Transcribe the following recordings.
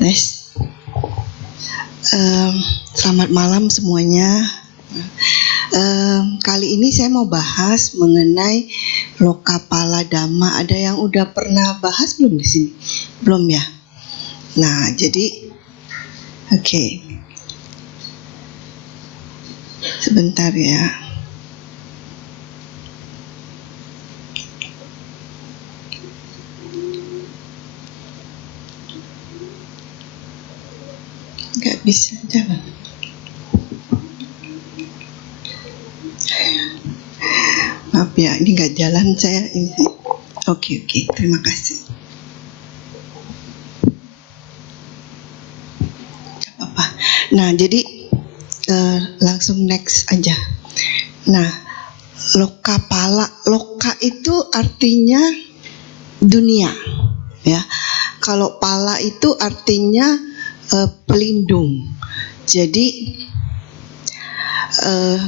Yes. Selamat malam semuanya. Kali ini saya mau bahas mengenai Lokapala Dhamma. Ada yang udah pernah bahas belum di sini? Belum ya? Nah, jadi oke. Sebentar ya. Gak bisa jalan. Maaf ya, ini gak jalan saya ini. Oke, terima kasih. Gak apa-apa. Nah, jadi langsung next aja. Nah, Lokapala, loka itu artinya dunia, ya. Kalau pala itu artinya pelindung. Jadi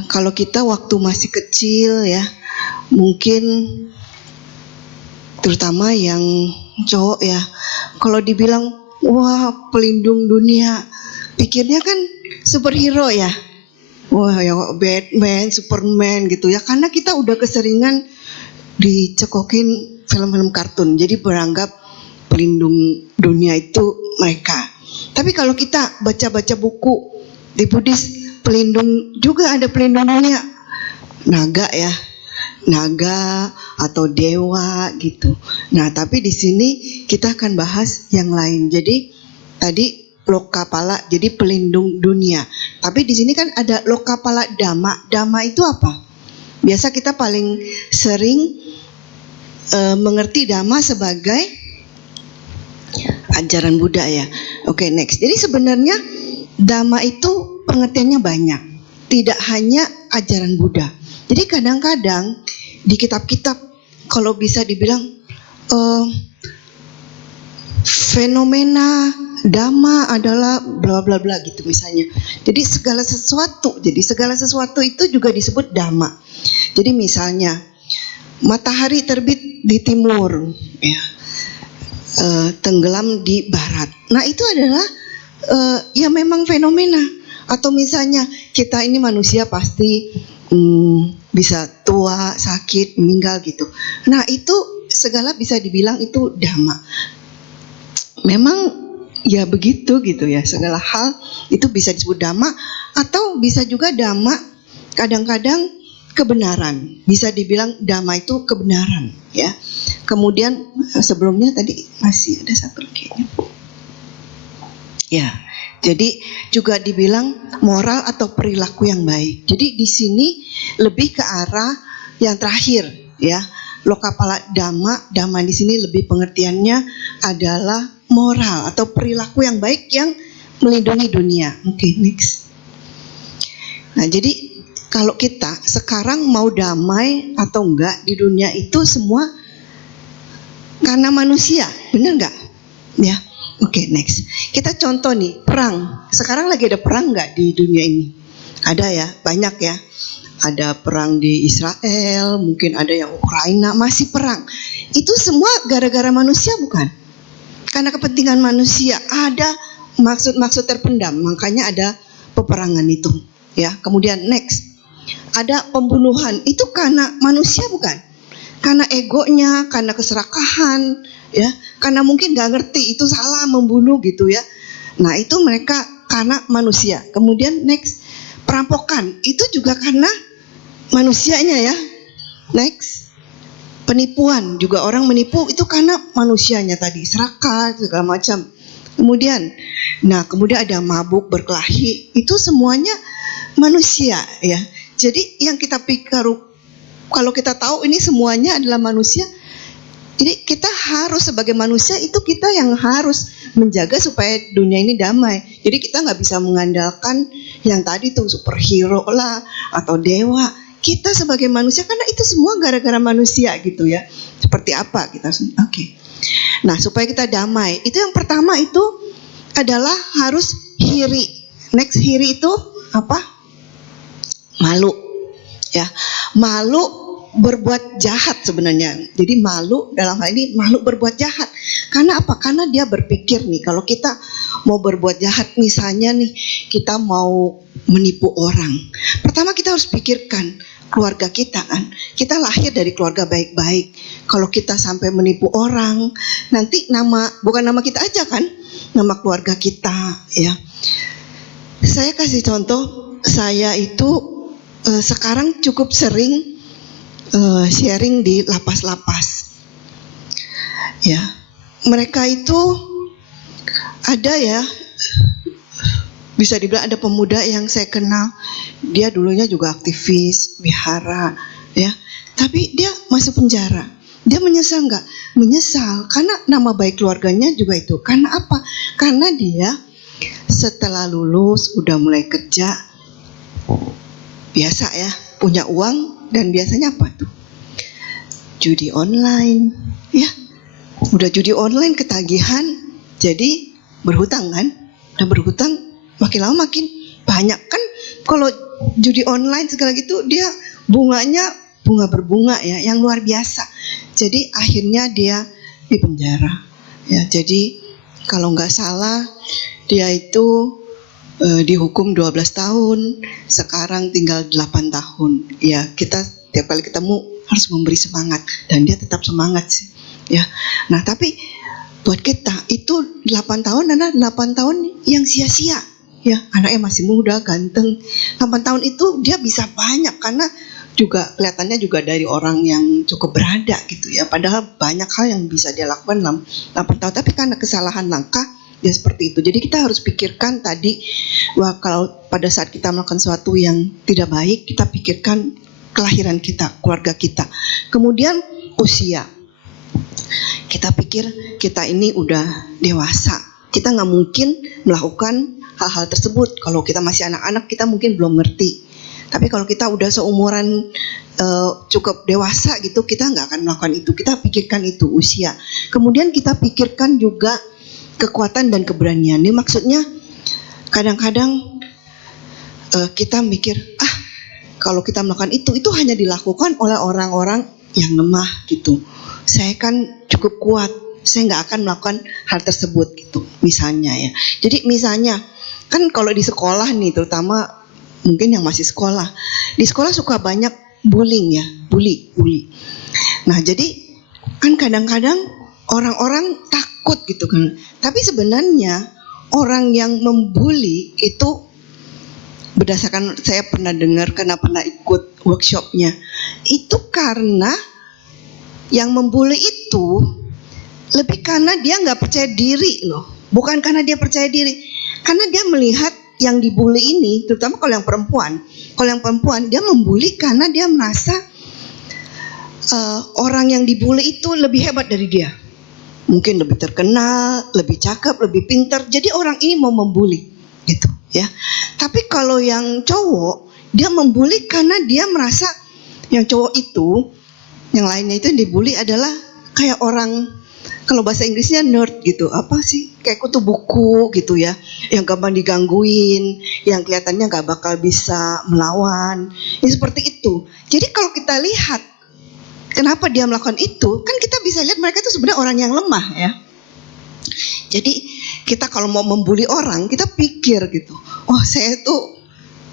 kalau kita waktu masih kecil ya, mungkin terutama yang cowok ya, kalau dibilang wah pelindung dunia, pikirnya kan superhero ya. Wah ya Batman, Superman gitu ya, karena kita udah keseringan dicekokin film-film kartun, jadi beranggap pelindung dunia itu mereka. Tapi kalau kita baca-baca buku di Buddhis, pelindung juga ada pelindung dunia, naga ya, naga atau dewa gitu. Nah, tapi di sini kita akan bahas yang lain. Jadi tadi Lokapala jadi pelindung dunia. Tapi di sini kan ada Lokapala Dhamma. Dhamma itu apa? Biasa kita paling sering mengerti Dhamma sebagai ajaran Buddha ya. Oke, next. Jadi sebenarnya Dhamma itu pengertiannya banyak. Tidak hanya ajaran Buddha. Jadi kadang-kadang di kitab-kitab kalau bisa dibilang fenomena Dhamma adalah bla bla bla gitu misalnya. Jadi segala sesuatu itu juga disebut Dhamma. Jadi misalnya matahari terbit di timur, ya, tenggelam di barat. Nah itu adalah ya memang fenomena. Atau misalnya kita ini manusia pasti bisa tua, sakit, meninggal gitu. Nah itu segala bisa dibilang itu Dhamma. Memang ya begitu gitu ya, segala hal itu bisa disebut Dhamma, atau bisa juga Dhamma kadang-kadang kebenaran. Bisa dibilang Dhamma itu kebenaran ya. Kemudian sebelumnya tadi masih ada satu kayaknya. Ya, jadi juga dibilang moral atau perilaku yang baik. Jadi di sini lebih ke arah yang terakhir ya. Lokapala Dhamma, Dhamma di sini lebih pengertiannya adalah moral atau perilaku yang baik yang melindungi dunia. Oke, next. Nah, jadi kalau kita sekarang mau damai atau enggak di dunia itu semua karena manusia, benar enggak? Ya. Oke, next. Kita contoh nih, perang. Sekarang lagi ada perang enggak di dunia ini? Ada ya, banyak ya. Ada perang di Israel, mungkin ada yang Ukraina, masih perang. Itu semua gara-gara manusia bukan? Karena kepentingan manusia, ada maksud-maksud terpendam, makanya ada peperangan itu. Ya, kemudian next, ada pembunuhan, itu karena manusia bukan? Karena egonya, karena keserakahan, ya, karena mungkin nggak ngerti itu salah membunuh gitu ya. Nah itu mereka karena manusia. Kemudian next, perampokan, itu juga karena manusianya ya. Next, penipuan juga, orang menipu itu karena manusianya tadi, serakah segala macam. Kemudian ada mabuk, berkelahi, itu semuanya manusia ya. Jadi yang kita pikir, kalau kita tahu ini semuanya adalah manusia, jadi kita harus sebagai manusia itu kita yang harus menjaga supaya dunia ini damai. Jadi kita nggak bisa mengandalkan yang tadi tuh superhero lah atau dewa. Kita sebagai manusia, karena itu semua gara-gara manusia gitu ya. Seperti apa kita? Oke. Nah, supaya kita damai, itu yang pertama itu adalah harus hiri. Next, hiri itu apa? Malu. Ya, malu berbuat jahat sebenarnya. Jadi malu, dalam hal ini malu berbuat jahat. Karena apa? Karena dia berpikir nih, kalau kita mau berbuat jahat, misalnya nih kita mau menipu orang. Pertama kita harus pikirkan keluarga kita kan. Kita lahir dari keluarga baik-baik. Kalau kita sampai menipu orang, nanti bukan nama kita aja kan, nama keluarga kita ya. Saya kasih contoh, saya itu sekarang cukup sering sharing di lapas-lapas. Ya, mereka itu ada ya, bisa dibilang ada pemuda yang saya kenal, dia dulunya juga aktivis wihara, ya, tapi dia masuk penjara. Dia menyesal nggak? Menyesal, karena nama baik keluarganya juga itu. Karena apa? Karena dia setelah lulus udah mulai kerja, biasa ya, punya uang. Dan biasanya apa tuh? Judi online, ya. Udah judi online ketagihan, jadi berhutang kan? Dan berhutang makin lama makin banyak kan? Kalau judi online segala gitu, dia bunganya bunga berbunga ya, yang luar biasa. Jadi akhirnya dia di penjara. Ya, jadi kalau nggak salah dia itu dihukum 12 tahun, sekarang tinggal 8 tahun. Ya, kita tiap kali ketemu harus memberi semangat, dan dia tetap semangat sih. Ya. Nah, tapi buat kita itu 8 tahun adalah 8 tahun yang sia-sia. Ya, anaknya masih muda, ganteng. 8 tahun itu dia bisa banyak, karena juga kelihatannya juga dari orang yang cukup berada gitu ya. Padahal banyak hal yang bisa dia lakukan dalam 8 tahun, tapi karena kesalahan langkah ya seperti itu. Jadi kita harus pikirkan tadi bahwa kalau pada saat kita melakukan sesuatu yang tidak baik, kita pikirkan kelahiran kita, keluarga kita. Kemudian usia. Kita pikir kita ini udah dewasa. Kita nggak mungkin melakukan hal-hal tersebut. Kalau kita masih anak-anak, kita mungkin belum ngerti. Tapi kalau kita udah seumuran cukup dewasa gitu, kita nggak akan melakukan itu. Kita pikirkan itu usia. Kemudian kita pikirkan juga kekuatan dan keberanian. Ini maksudnya kadang-kadang kita mikir, kalau kita melakukan itu hanya dilakukan oleh orang-orang yang lemah gitu. Saya kan cukup kuat, saya nggak akan melakukan hal tersebut gitu. Misalnya ya. Jadi misalnya kan kalau di sekolah nih, terutama mungkin yang masih sekolah, di sekolah suka banyak bullying ya, bully. Nah jadi kan kadang-kadang orang-orang takut gitu kan. Tapi sebenarnya orang yang membuli itu, berdasarkan saya pernah dengar karena pernah ikut workshopnya, itu karena yang membuli itu lebih karena dia nggak percaya diri loh. Bukan karena dia percaya diri, karena dia melihat yang dibully ini, terutama kalau yang perempuan, dia membuli karena dia merasa orang yang dibully itu lebih hebat dari dia. Mungkin lebih terkenal, lebih cakep, lebih pintar. Jadi orang ini mau membuli gitu ya. Tapi kalau yang cowok, dia membuli karena dia merasa yang cowok itu, yang lainnya itu yang dibully adalah kayak orang, kalau bahasa Inggrisnya nerd gitu. Apa sih? Kayak kutu buku gitu ya, yang gampang digangguin, yang kelihatannya gak bakal bisa melawan. Ya seperti itu. Jadi kalau kita lihat kenapa dia melakukan itu, kan kita bisa lihat mereka itu sebenarnya orang yang lemah ya. Jadi kita kalau mau membuli orang, kita pikir gitu, oh saya itu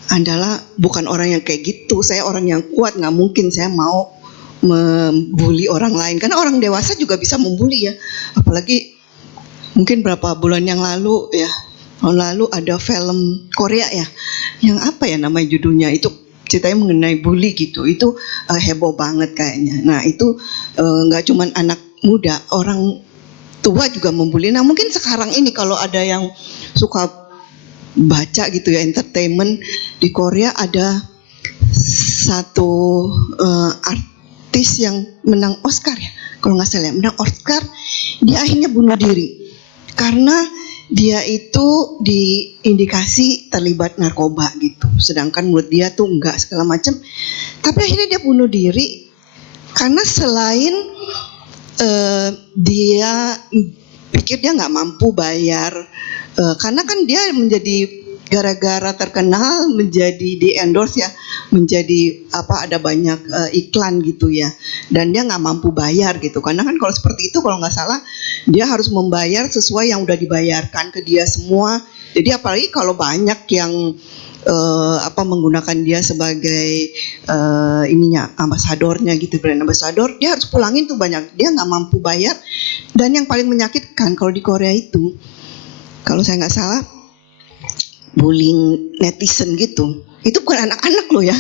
adalah bukan orang yang kayak gitu, saya orang yang kuat, gak mungkin saya mau membuli orang lain. Karena orang dewasa juga bisa membuli ya. Apalagi mungkin berapa bulan yang lalu ya, tahun lalu ada film Korea ya, yang apa ya namanya judulnya, itu ceritanya mengenai bully gitu. Itu heboh banget kayaknya. Nah itu gak cuman anak muda, orang tua juga membuli. Nah mungkin sekarang ini kalau ada yang suka baca gitu ya, entertainment di Korea, ada satu artis yang menang Oscar ya, kalau nggak salah menang Oscar, dia akhirnya bunuh diri karena dia itu diindikasi terlibat narkoba gitu, sedangkan menurut dia tuh enggak segala macam. Tapi akhirnya dia bunuh diri karena selain dia pikir dia nggak mampu bayar, karena kan dia menjadi gara-gara terkenal menjadi di endorse ya, menjadi ada banyak iklan gitu ya, dan dia nggak mampu bayar gitu. Karena kan kalau seperti itu, kalau nggak salah dia harus membayar sesuai yang udah dibayarkan ke dia semua. Jadi apalagi kalau banyak yang menggunakan dia sebagai ambasadornya gitu, brand ambasador, dia harus pulangin tuh banyak, dia nggak mampu bayar. Dan yang paling menyakitkan kalau di Korea itu, kalau saya nggak salah, bullying netizen gitu, itu bukan anak-anak loh ya.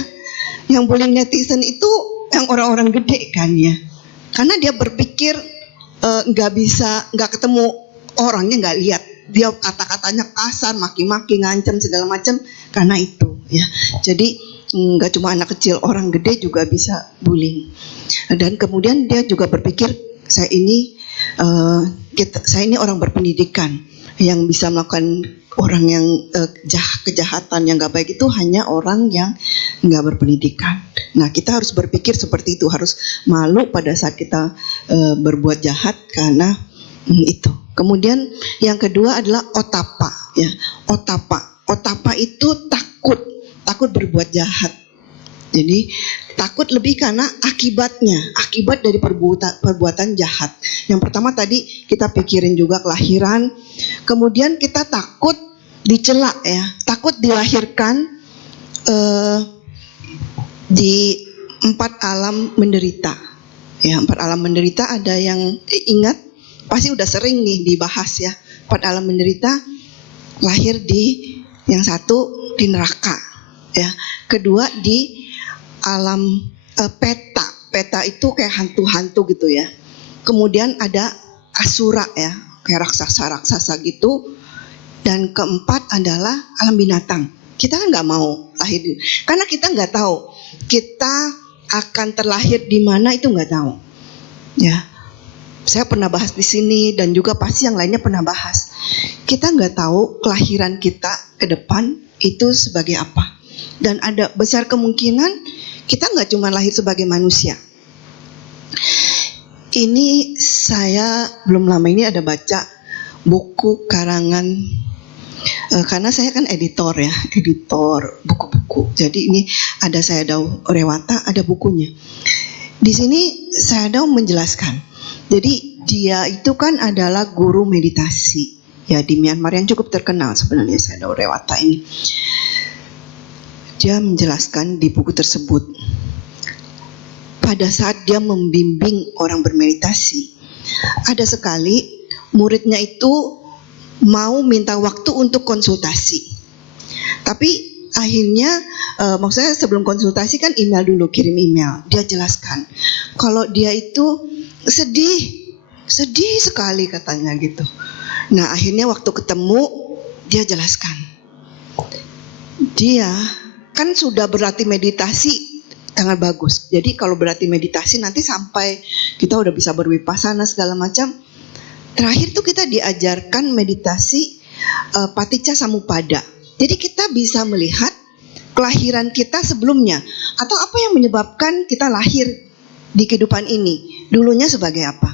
Yang bullying netizen itu yang orang-orang gede kan ya, karena dia berpikir nggak ketemu orangnya, nggak lihat, dia kata-katanya kasar, maki-maki, ngancam segala macam karena itu ya. Jadi nggak cuma anak kecil, orang gede juga bisa bullying. Dan kemudian dia juga berpikir, saya ini orang berpendidikan, yang bisa melakukan orang yang kejahatan yang nggak baik itu hanya orang yang nggak berpendidikan. Nah, kita harus berpikir seperti itu, harus malu pada saat kita berbuat jahat karena itu. Kemudian yang kedua adalah otapa ya. Otapa itu takut berbuat jahat. Jadi takut lebih karena akibat dari perbuatan jahat. Yang pertama tadi kita pikirin juga kelahiran, kemudian kita takut dicela ya, takut dilahirkan di 4 alam menderita. Ya, 4 alam menderita, ada yang ingat, pasti udah sering nih dibahas ya. 4 alam menderita, lahir di yang satu di neraka ya, kedua di alam peta itu kayak hantu-hantu gitu ya. Kemudian ada asura ya, kayak raksasa gitu. Dan keempat adalah alam binatang. Kita kan nggak mau lahir karena kita nggak tahu kita akan terlahir di mana, itu nggak tahu ya. Saya pernah bahas di sini dan juga pasti yang lainnya pernah bahas. Kita nggak tahu kelahiran kita ke depan itu sebagai apa, dan ada besar kemungkinan kita nggak cuma lahir sebagai manusia. Ini saya belum lama ini ada baca buku karangan, karena saya kan editor buku-buku. Jadi ini ada Sayadaw Rewata, ada bukunya. Di sini Sayadaw menjelaskan. Jadi dia itu kan adalah guru meditasi ya di Myanmar yang cukup terkenal sebenarnya, Sayadaw Rewata ini. Dia menjelaskan di buku tersebut, pada saat dia membimbing orang bermeditasi, ada sekali muridnya itu mau minta waktu untuk konsultasi. Tapi akhirnya maksudnya sebelum konsultasi kan email dulu, kirim email. Dia jelaskan kalau dia itu sedih sekali katanya gitu. Nah, akhirnya waktu ketemu dia jelaskan, dia kan sudah berlatih meditasi sangat bagus. Jadi kalau berlatih meditasi nanti sampai kita udah bisa berwipasana segala macam. Terakhir tuh kita diajarkan meditasi paticca samuppada. Jadi kita bisa melihat kelahiran kita sebelumnya, atau apa yang menyebabkan kita lahir di kehidupan ini, dulunya sebagai apa.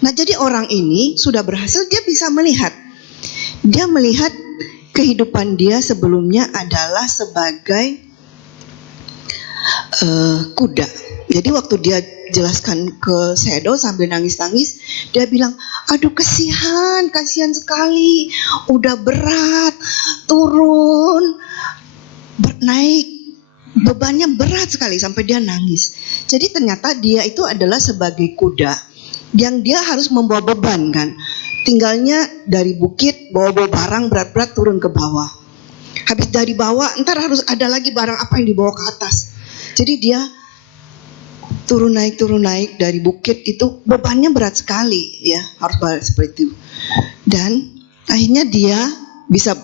Nah, jadi orang ini sudah berhasil, dia bisa melihat. Dia melihat kehidupan dia sebelumnya adalah sebagai kuda. Jadi waktu dia jelaskan ke Sayadaw sambil nangis-nangis, dia bilang, aduh kasihan sekali, udah berat, turun, naik, bebannya berat sekali sampai dia nangis. Jadi ternyata dia itu adalah sebagai kuda yang dia harus membawa beban kan. Tinggalnya dari bukit bawa barang berat-berat turun ke bawah. Habis dari bawah ntar harus ada lagi barang apa yang dibawa ke atas. Jadi dia turun naik dari bukit itu bebannya berat sekali ya, harus balik seperti itu. Dan akhirnya dia bisa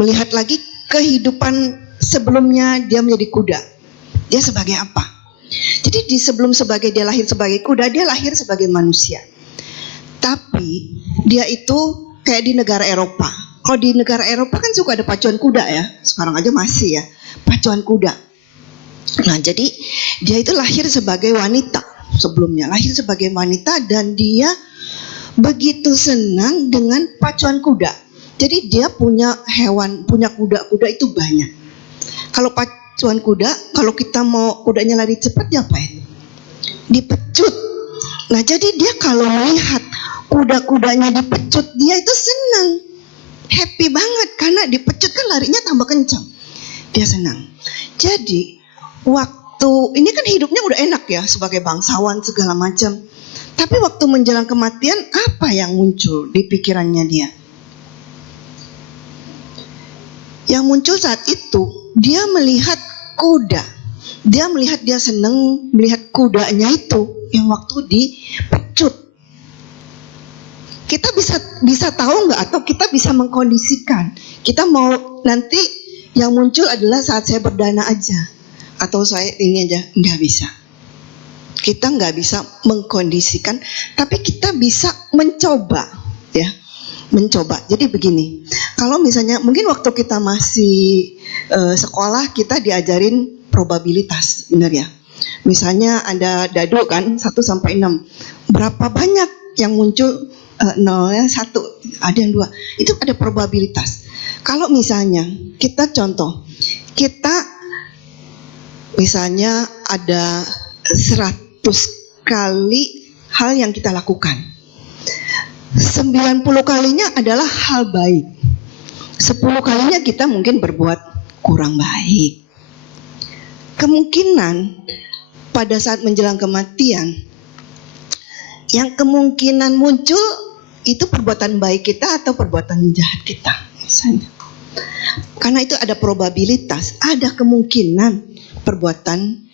melihat lagi kehidupan sebelumnya dia menjadi kuda. Dia sebagai apa? Jadi sebelum dia lahir sebagai kuda, dia lahir sebagai manusia. Tapi dia itu kayak di negara Eropa. Kalau di negara Eropa kan suka ada pacuan kuda ya. Sekarang aja masih ya, pacuan kuda. Nah, jadi dia itu lahir sebagai wanita sebelumnya, lahir sebagai wanita, dan dia begitu senang dengan pacuan kuda. Jadi dia punya hewan, punya kuda-kuda itu banyak. Kalau pacuan kuda, kalau kita mau kudanya lari cepat, diapain? Dipecut. Nah, jadi dia kalau melihat kuda-kudanya dipecut, dia itu senang, happy banget karena dipecut kan larinya tambah kencang. Dia senang. Jadi waktu ini kan hidupnya udah enak ya sebagai bangsawan segala macam. Tapi waktu menjelang kematian, apa yang muncul di pikirannya dia? Yang muncul saat itu, dia melihat kuda. Dia melihat, dia senang melihat kudanya itu yang waktu dipecut. Kita bisa tahu nggak, atau kita bisa mengkondisikan? Kita mau nanti yang muncul adalah saat saya berdana aja, atau saya ini aja, nggak bisa. Kita nggak bisa mengkondisikan, tapi kita bisa mencoba, ya, mencoba. Jadi begini, kalau misalnya mungkin waktu kita masih sekolah kita diajarin probabilitas, benar ya? Misalnya ada dadu kan 1 sampai 6. Berapa banyak yang muncul 0 ya, 1, ada yang 2. Itu ada probabilitas. Kalau misalnya kita contoh, kita misalnya ada 100 kali hal yang kita lakukan. 90 kalinya adalah hal baik. 10 kalinya kita mungkin berbuat kurang baik. Kemungkinan pada saat menjelang kematian, yang kemungkinan muncul itu perbuatan baik kita atau perbuatan jahat kita, misalnya. Karena itu ada probabilitas, ada kemungkinan perbuatan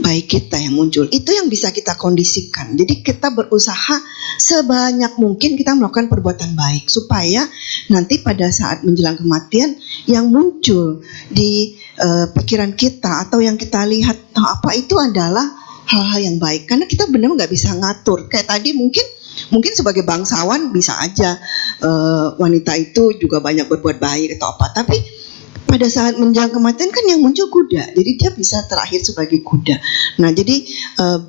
baik kita yang muncul. Itu yang bisa kita kondisikan. Jadi kita berusaha sebanyak mungkin kita melakukan perbuatan baik, supaya nanti pada saat menjelang kematian yang muncul di pikiran kita atau yang kita lihat apa itu adalah hal-hal yang baik. Karena kita benar nggak bisa ngatur. Kayak tadi mungkin sebagai bangsawan bisa aja wanita itu juga banyak berbuat baik atau apa. Tapi pada saat menjelang kematian kan yang muncul kuda. Jadi dia bisa terakhir sebagai kuda. Nah, jadi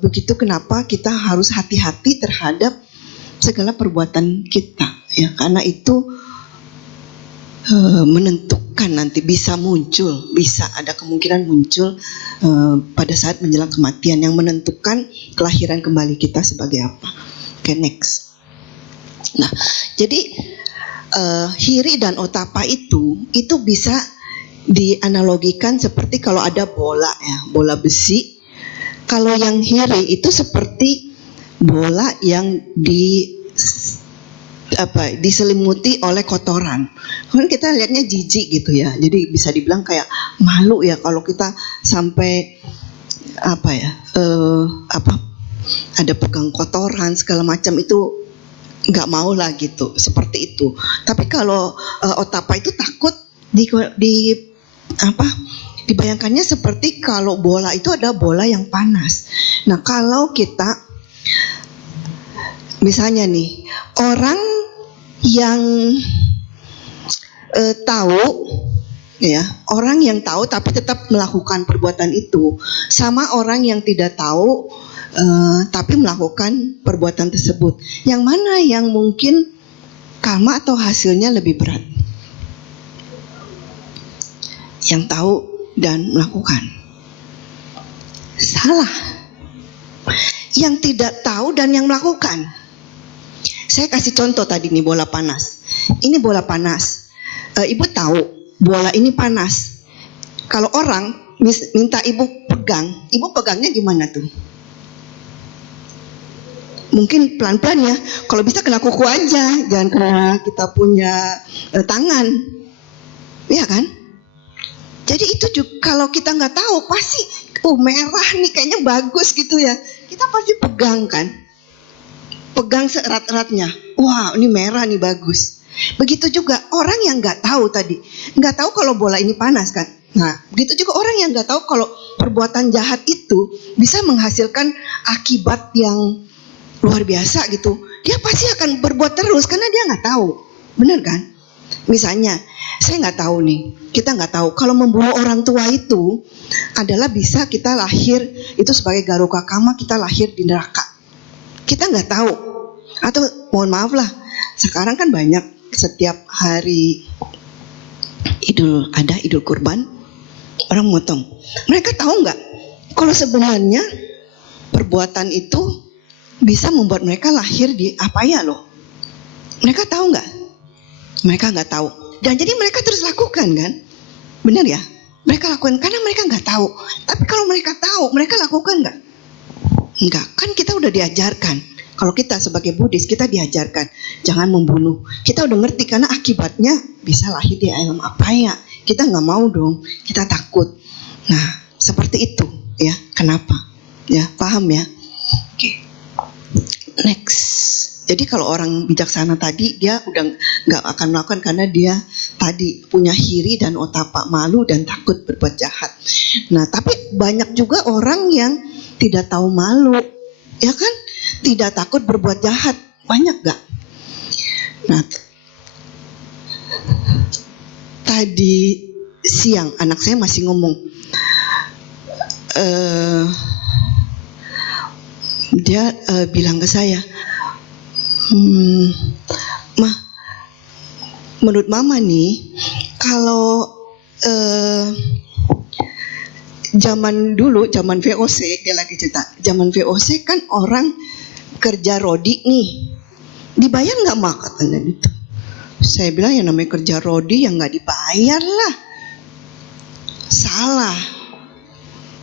begitu kenapa kita harus hati-hati terhadap segala perbuatan kita, ya, karena itu menentukan nanti bisa ada kemungkinan muncul pada saat menjelang kematian yang menentukan kelahiran kembali kita sebagai apa. Oke, next. Nah, jadi hiri dan otapa itu bisa dianalogikan seperti kalau ada bola, ya, bola besi. Kalau yang hiri itu seperti bola yang diselimuti oleh kotoran. Kan kita lihatnya jijik gitu ya. Jadi bisa dibilang kayak malu ya kalau kita sampai ada pegang kotoran segala macam, itu nggak mau lah gitu, seperti itu. Tapi kalau otapa itu takut dibayangkannya seperti kalau bola itu ada bola yang panas. Nah, kalau kita misalnya nih orang yang orang yang tahu tapi tetap melakukan perbuatan itu, sama orang yang tidak tahu tapi melakukan perbuatan tersebut, yang mana yang mungkin karma atau hasilnya lebih berat? Yang tahu dan melakukan. Salah. Yang tidak tahu dan yang melakukan. Saya kasih contoh tadi nih, bola panas. Ini bola panas. Ibu tahu bola ini panas. Kalau orang minta ibu pegang, ibu pegangnya gimana tuh? Mungkin pelan-pelan ya. Kalau bisa kena kuku aja, jangan kena kita punya tangan. Iya kan? Jadi itu juga kalau kita nggak tahu pasti, merah nih kayaknya bagus gitu ya. Kita pasti pegang kan? Pegang seerat-eratnya. Wah, ini merah nih bagus. Begitu juga orang yang nggak tahu tadi, nggak tahu kalau bola ini panas kan. Nah, begitu juga orang yang nggak tahu kalau perbuatan jahat itu bisa menghasilkan akibat yang luar biasa gitu. Dia pasti akan berbuat terus karena dia nggak tahu, benar kan? Misalnya, saya nggak tahu nih, kita nggak tahu kalau membunuh orang tua itu adalah bisa kita lahir itu sebagai garuka kama, kita lahir di neraka. Kita nggak tahu. Atau mohon maaf lah, sekarang kan banyak setiap hari Idul Kurban, orang motong. Mereka tahu nggak kalau sebenarnya perbuatan itu bisa membuat mereka lahir di apa ya loh? Mereka tahu nggak? Mereka nggak tahu. Dan jadi mereka terus lakukan kan? Benar ya? Mereka lakukan karena mereka nggak tahu. Tapi kalau mereka tahu, mereka lakukan nggak? Enggak. Kan kita udah diajarkan. Kalau kita sebagai Buddhis, kita diajarkan jangan membunuh. Kita udah ngerti karena akibatnya bisa lahir di alam apa ya. Kita nggak mau dong. Kita takut. Nah, seperti itu ya. Kenapa? Ya, paham ya? Oke. Next. Jadi kalau orang bijaksana tadi dia udah nggak akan melakukan karena dia tadi punya hiri dan otapa, malu dan takut berbuat jahat. Nah, tapi banyak juga orang yang tidak tahu malu, ya kan? Tidak takut berbuat jahat, banyak gak? Nah, tadi siang anak saya masih ngomong, dia bilang ke saya, Mah, menurut mama nih, kalau zaman dulu, zaman VOC, dia lagi cerita, zaman VOC kan orang kerja rodi nih, dibayar nggak mak katanya gitu. Saya bilang yang namanya kerja rodi yang nggak dibayar lah, salah.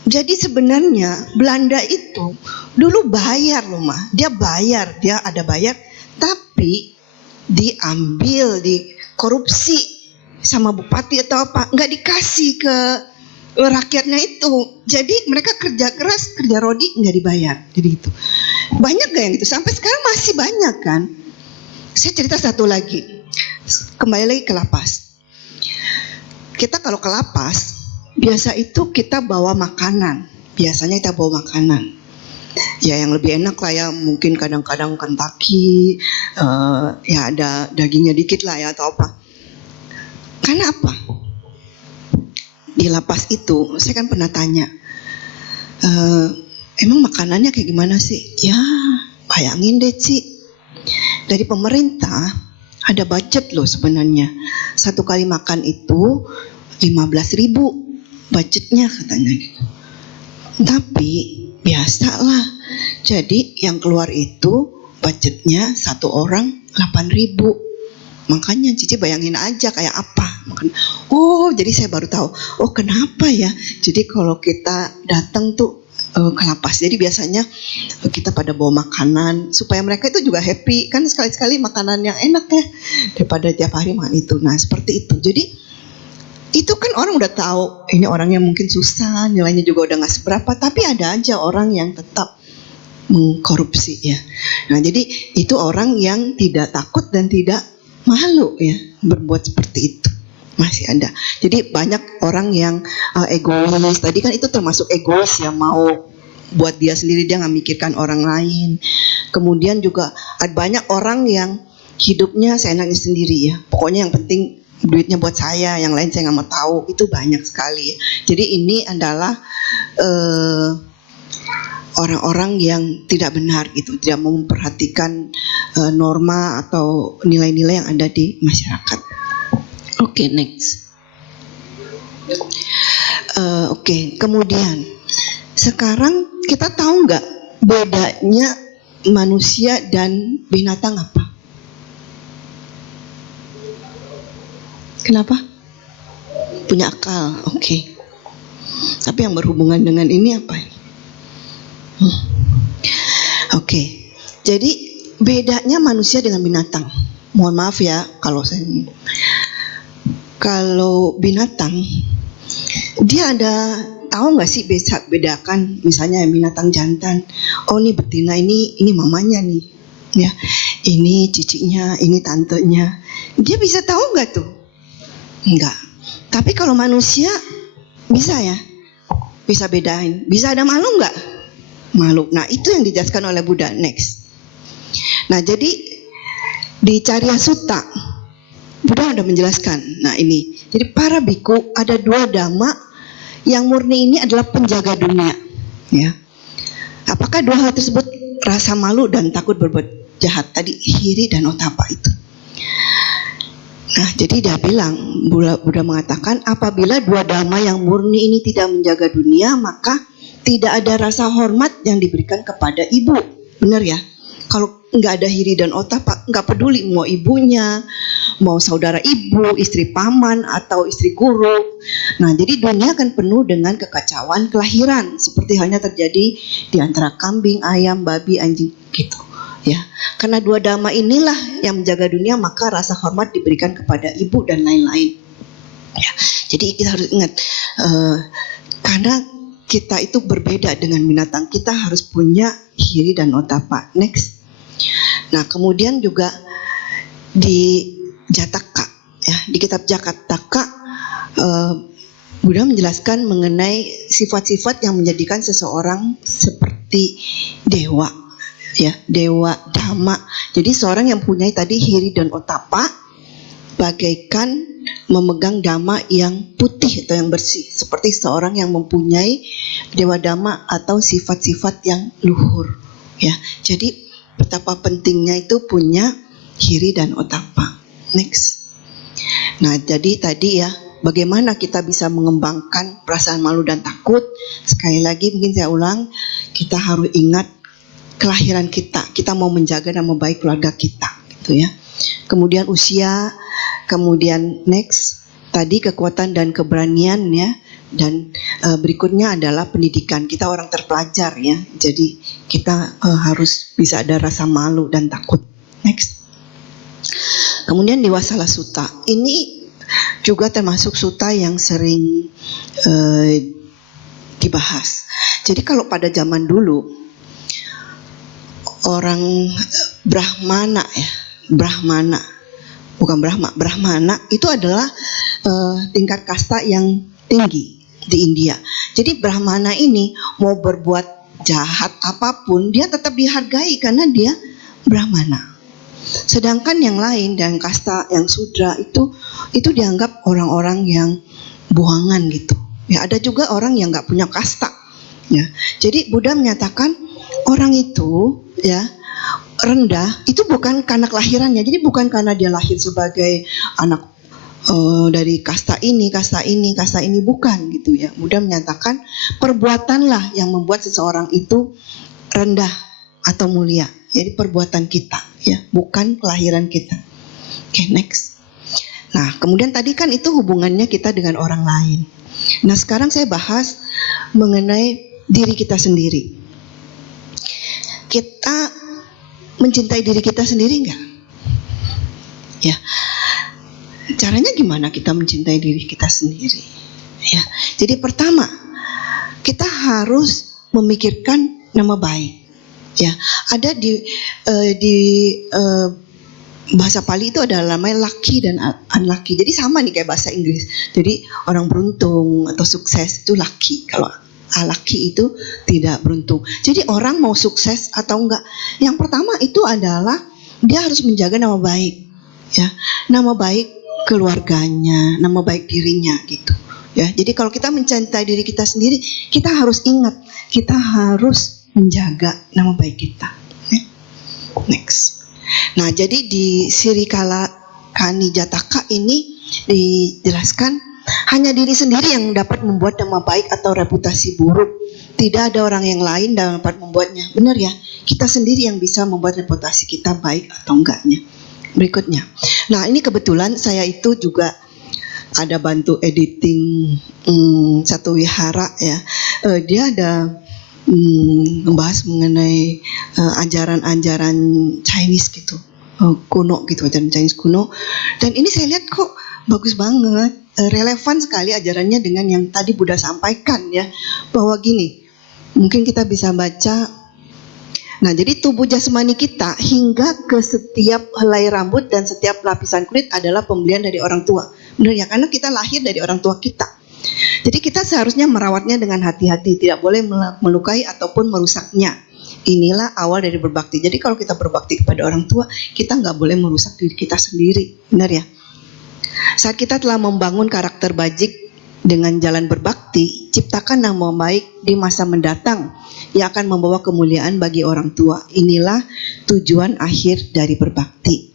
Jadi sebenarnya Belanda itu dulu bayar loh mah, dia bayar, dia ada bayar, tapi diambil, dikorupsi sama bupati atau apa, nggak dikasih ke rakyatnya itu. Jadi mereka kerja keras, kerja rodi nggak dibayar. Jadi gitu. Banyak gak yang gitu? Sampai sekarang masih banyak kan? Saya cerita satu lagi. Kembali lagi ke lapas. Kita kalau ke lapas, biasa itu kita bawa makanan. Biasanya kita bawa makanan. Ya yang lebih enak lah ya, mungkin kadang-kadang Kentucky, ya ada dagingnya dikit lah ya atau apa. Karena apa? Di lapas itu, saya kan pernah tanya, emang makanannya kayak gimana sih? Ya, bayangin deh Ci, dari pemerintah ada budget loh sebenarnya. Satu kali makan itu 15.000 budgetnya katanya. Tapi biasalah, jadi yang keluar itu budgetnya satu orang 8.000. Makanya Cici bayangin aja kayak apa. Oh, jadi saya baru tahu. Oh, kenapa ya? Jadi kalau kita datang tuh ke lapas, jadi biasanya kita pada bawa makanan supaya mereka itu juga happy. Kan sekali-sekali makanan yang enak ya daripada tiap hari makan itu. Nah, seperti itu. Jadi itu kan orang udah tahu ini orangnya mungkin susah, nilainya juga udah nggak seberapa, tapi ada aja orang yang tetap mengkorupsi ya. Nah, jadi itu orang yang tidak takut dan tidak malu ya berbuat seperti itu, masih ada. Jadi banyak orang yang egois. Tadi kan itu termasuk egois ya, mau buat dia sendiri, dia nggak mikirkan orang lain. Kemudian juga ada banyak orang yang hidupnya seenaknya sendiri ya. Pokoknya yang penting duitnya buat saya, yang lain saya nggak mau tahu. Itu banyak sekali ya. Jadi ini adalah orang-orang yang tidak benar gitu, tidak mau memperhatikan norma atau nilai-nilai yang ada di masyarakat. Oke, next. Oke, kemudian sekarang kita tahu nggak bedanya manusia dan binatang apa? Kenapa? Punya akal, oke. Tapi yang berhubungan dengan ini apa? Oke, jadi bedanya manusia dengan binatang. Mohon maaf ya kalau binatang dia ada, tahu nggak sih bisa bedakan misalnya binatang jantan. Oh ini betina, ini mamanya nih, ya. Ini cicinya, ini tantenya. Dia bisa tahu nggak tuh? Enggak. Tapi kalau manusia bisa ya, bisa bedain. Bisa ada malu nggak? Malu. Nah itu yang dijelaskan oleh Buddha. Next. Nah jadi di Carya Sutta Buddha ada menjelaskan. Nah ini, jadi para biku ada dua dhamma yang murni ini adalah penjaga dunia. Ya. Apakah dua hal tersebut? Rasa malu dan takut berbuat jahat tadi, hiri dan otapa itu. Nah, jadi dia bilang, Buddha mengatakan, apabila dua dhamma yang murni ini tidak menjaga dunia, maka tidak ada rasa hormat yang diberikan kepada ibu. Benar ya? Kalau nggak ada hiri dan otapa, nggak peduli mau ibunya, mau saudara ibu, istri paman, atau istri guru. Nah, jadi dunia akan penuh dengan kekacauan kelahiran, seperti halnya terjadi di antara kambing, ayam, babi, anjing, gitu. Ya, karena dua dhamma inilah yang menjaga dunia, maka rasa hormat diberikan kepada ibu dan lain-lain. Ya, jadi kita harus ingat, karena kita itu berbeda dengan binatang, kita harus punya hiri dan otapa. Next. Nah, kemudian juga di Jataka, ya, di kitab Jataka, Buddha menjelaskan mengenai sifat-sifat yang menjadikan seseorang seperti dewa. Ya, dewa dhamma. Jadi seorang yang punya tadi hiri dan otapa bagaikan memegang dhamma yang putih atau yang bersih, seperti seorang yang mempunyai dewa dhamma atau sifat-sifat yang luhur. Ya, jadi betapa pentingnya itu punya hiri dan otapa. Next. Nah, jadi tadi ya, bagaimana kita bisa mengembangkan perasaan malu dan takut? Sekali lagi mungkin saya ulang, kita harus ingat kelahiran kita. Kita mau menjaga nama baik keluarga kita, gitu ya. Kemudian usia, kemudian next tadi kekuatan dan keberanian ya, dan berikutnya adalah pendidikan. Kita orang terpelajar ya, jadi kita harus bisa ada rasa malu dan takut. Next. Kemudian di Wasala Sutta ini juga termasuk sutta yang sering dibahas. Jadi kalau pada zaman dulu orang Brahmana ya, Brahmana itu adalah tingkat kasta yang tinggi di India. Jadi Brahmana ini mau berbuat jahat apapun dia tetap dihargai karena dia Brahmana. Sedangkan yang lain dan kasta yang Sudra itu dianggap orang-orang yang buangan gitu. Ya, ada juga orang yang nggak punya kasta. Ya, jadi Buddha menyatakan orang itu ya rendah itu bukan karena kelahirannya, jadi bukan karena dia lahir sebagai anak dari kasta ini, bukan gitu ya. Buddha menyatakan perbuatanlah yang membuat seseorang itu rendah atau mulia. Jadi perbuatan kita ya, bukan kelahiran kita. Oke, next. Nah, kemudian tadi kan itu hubungannya kita dengan orang lain. Nah, sekarang saya bahas mengenai diri kita sendiri. Kita mencintai diri kita sendiri enggak? Ya. Caranya gimana kita mencintai diri kita sendiri? Ya. Jadi pertama, kita harus memikirkan nama baik. Ya, ada di bahasa Pali itu ada namanya lucky dan unlucky. Jadi sama nih kayak bahasa Inggris. Jadi orang beruntung atau sukses itu lucky. Kalau unlucky itu tidak beruntung. Jadi orang mau sukses atau enggak, yang pertama itu adalah dia harus menjaga nama baik. Ya, nama baik keluarganya, nama baik dirinya gitu. Ya, jadi kalau kita mencintai diri kita sendiri, kita harus ingat, kita harus menjaga nama baik kita. Next. Nah, jadi di Sirikala Kani Jataka ini dijelaskan hanya diri sendiri yang dapat membuat nama baik atau reputasi buruk. Tidak ada orang yang lain yang dapat membuatnya. Benar ya? Kita sendiri yang bisa membuat reputasi kita baik atau enggaknya. Berikutnya. Nah, ini kebetulan saya itu juga ada bantu editing satu wihara ya. Dia ada membahas mengenai ajaran-ajaran Chinese gitu, kuno gitu, ajaran Chinese kuno. Dan ini saya lihat kok bagus banget, relevan sekali ajarannya dengan yang tadi Buddha sampaikan ya, bahwa gini, mungkin kita bisa baca. Nah, jadi tubuh jasmani kita hingga ke setiap helai rambut dan setiap lapisan kulit adalah pemberian dari orang tua. Benar ya, karena kita lahir dari orang tua kita. Jadi kita seharusnya merawatnya dengan hati-hati, tidak boleh melukai ataupun merusaknya. Inilah awal dari berbakti. Jadi kalau kita berbakti kepada orang tua, kita nggak boleh merusak diri kita sendiri. Benar ya? Saat kita telah membangun karakter bajik dengan jalan berbakti, ciptakan nama baik di masa mendatang yang akan membawa kemuliaan bagi orang tua. Inilah tujuan akhir dari berbakti.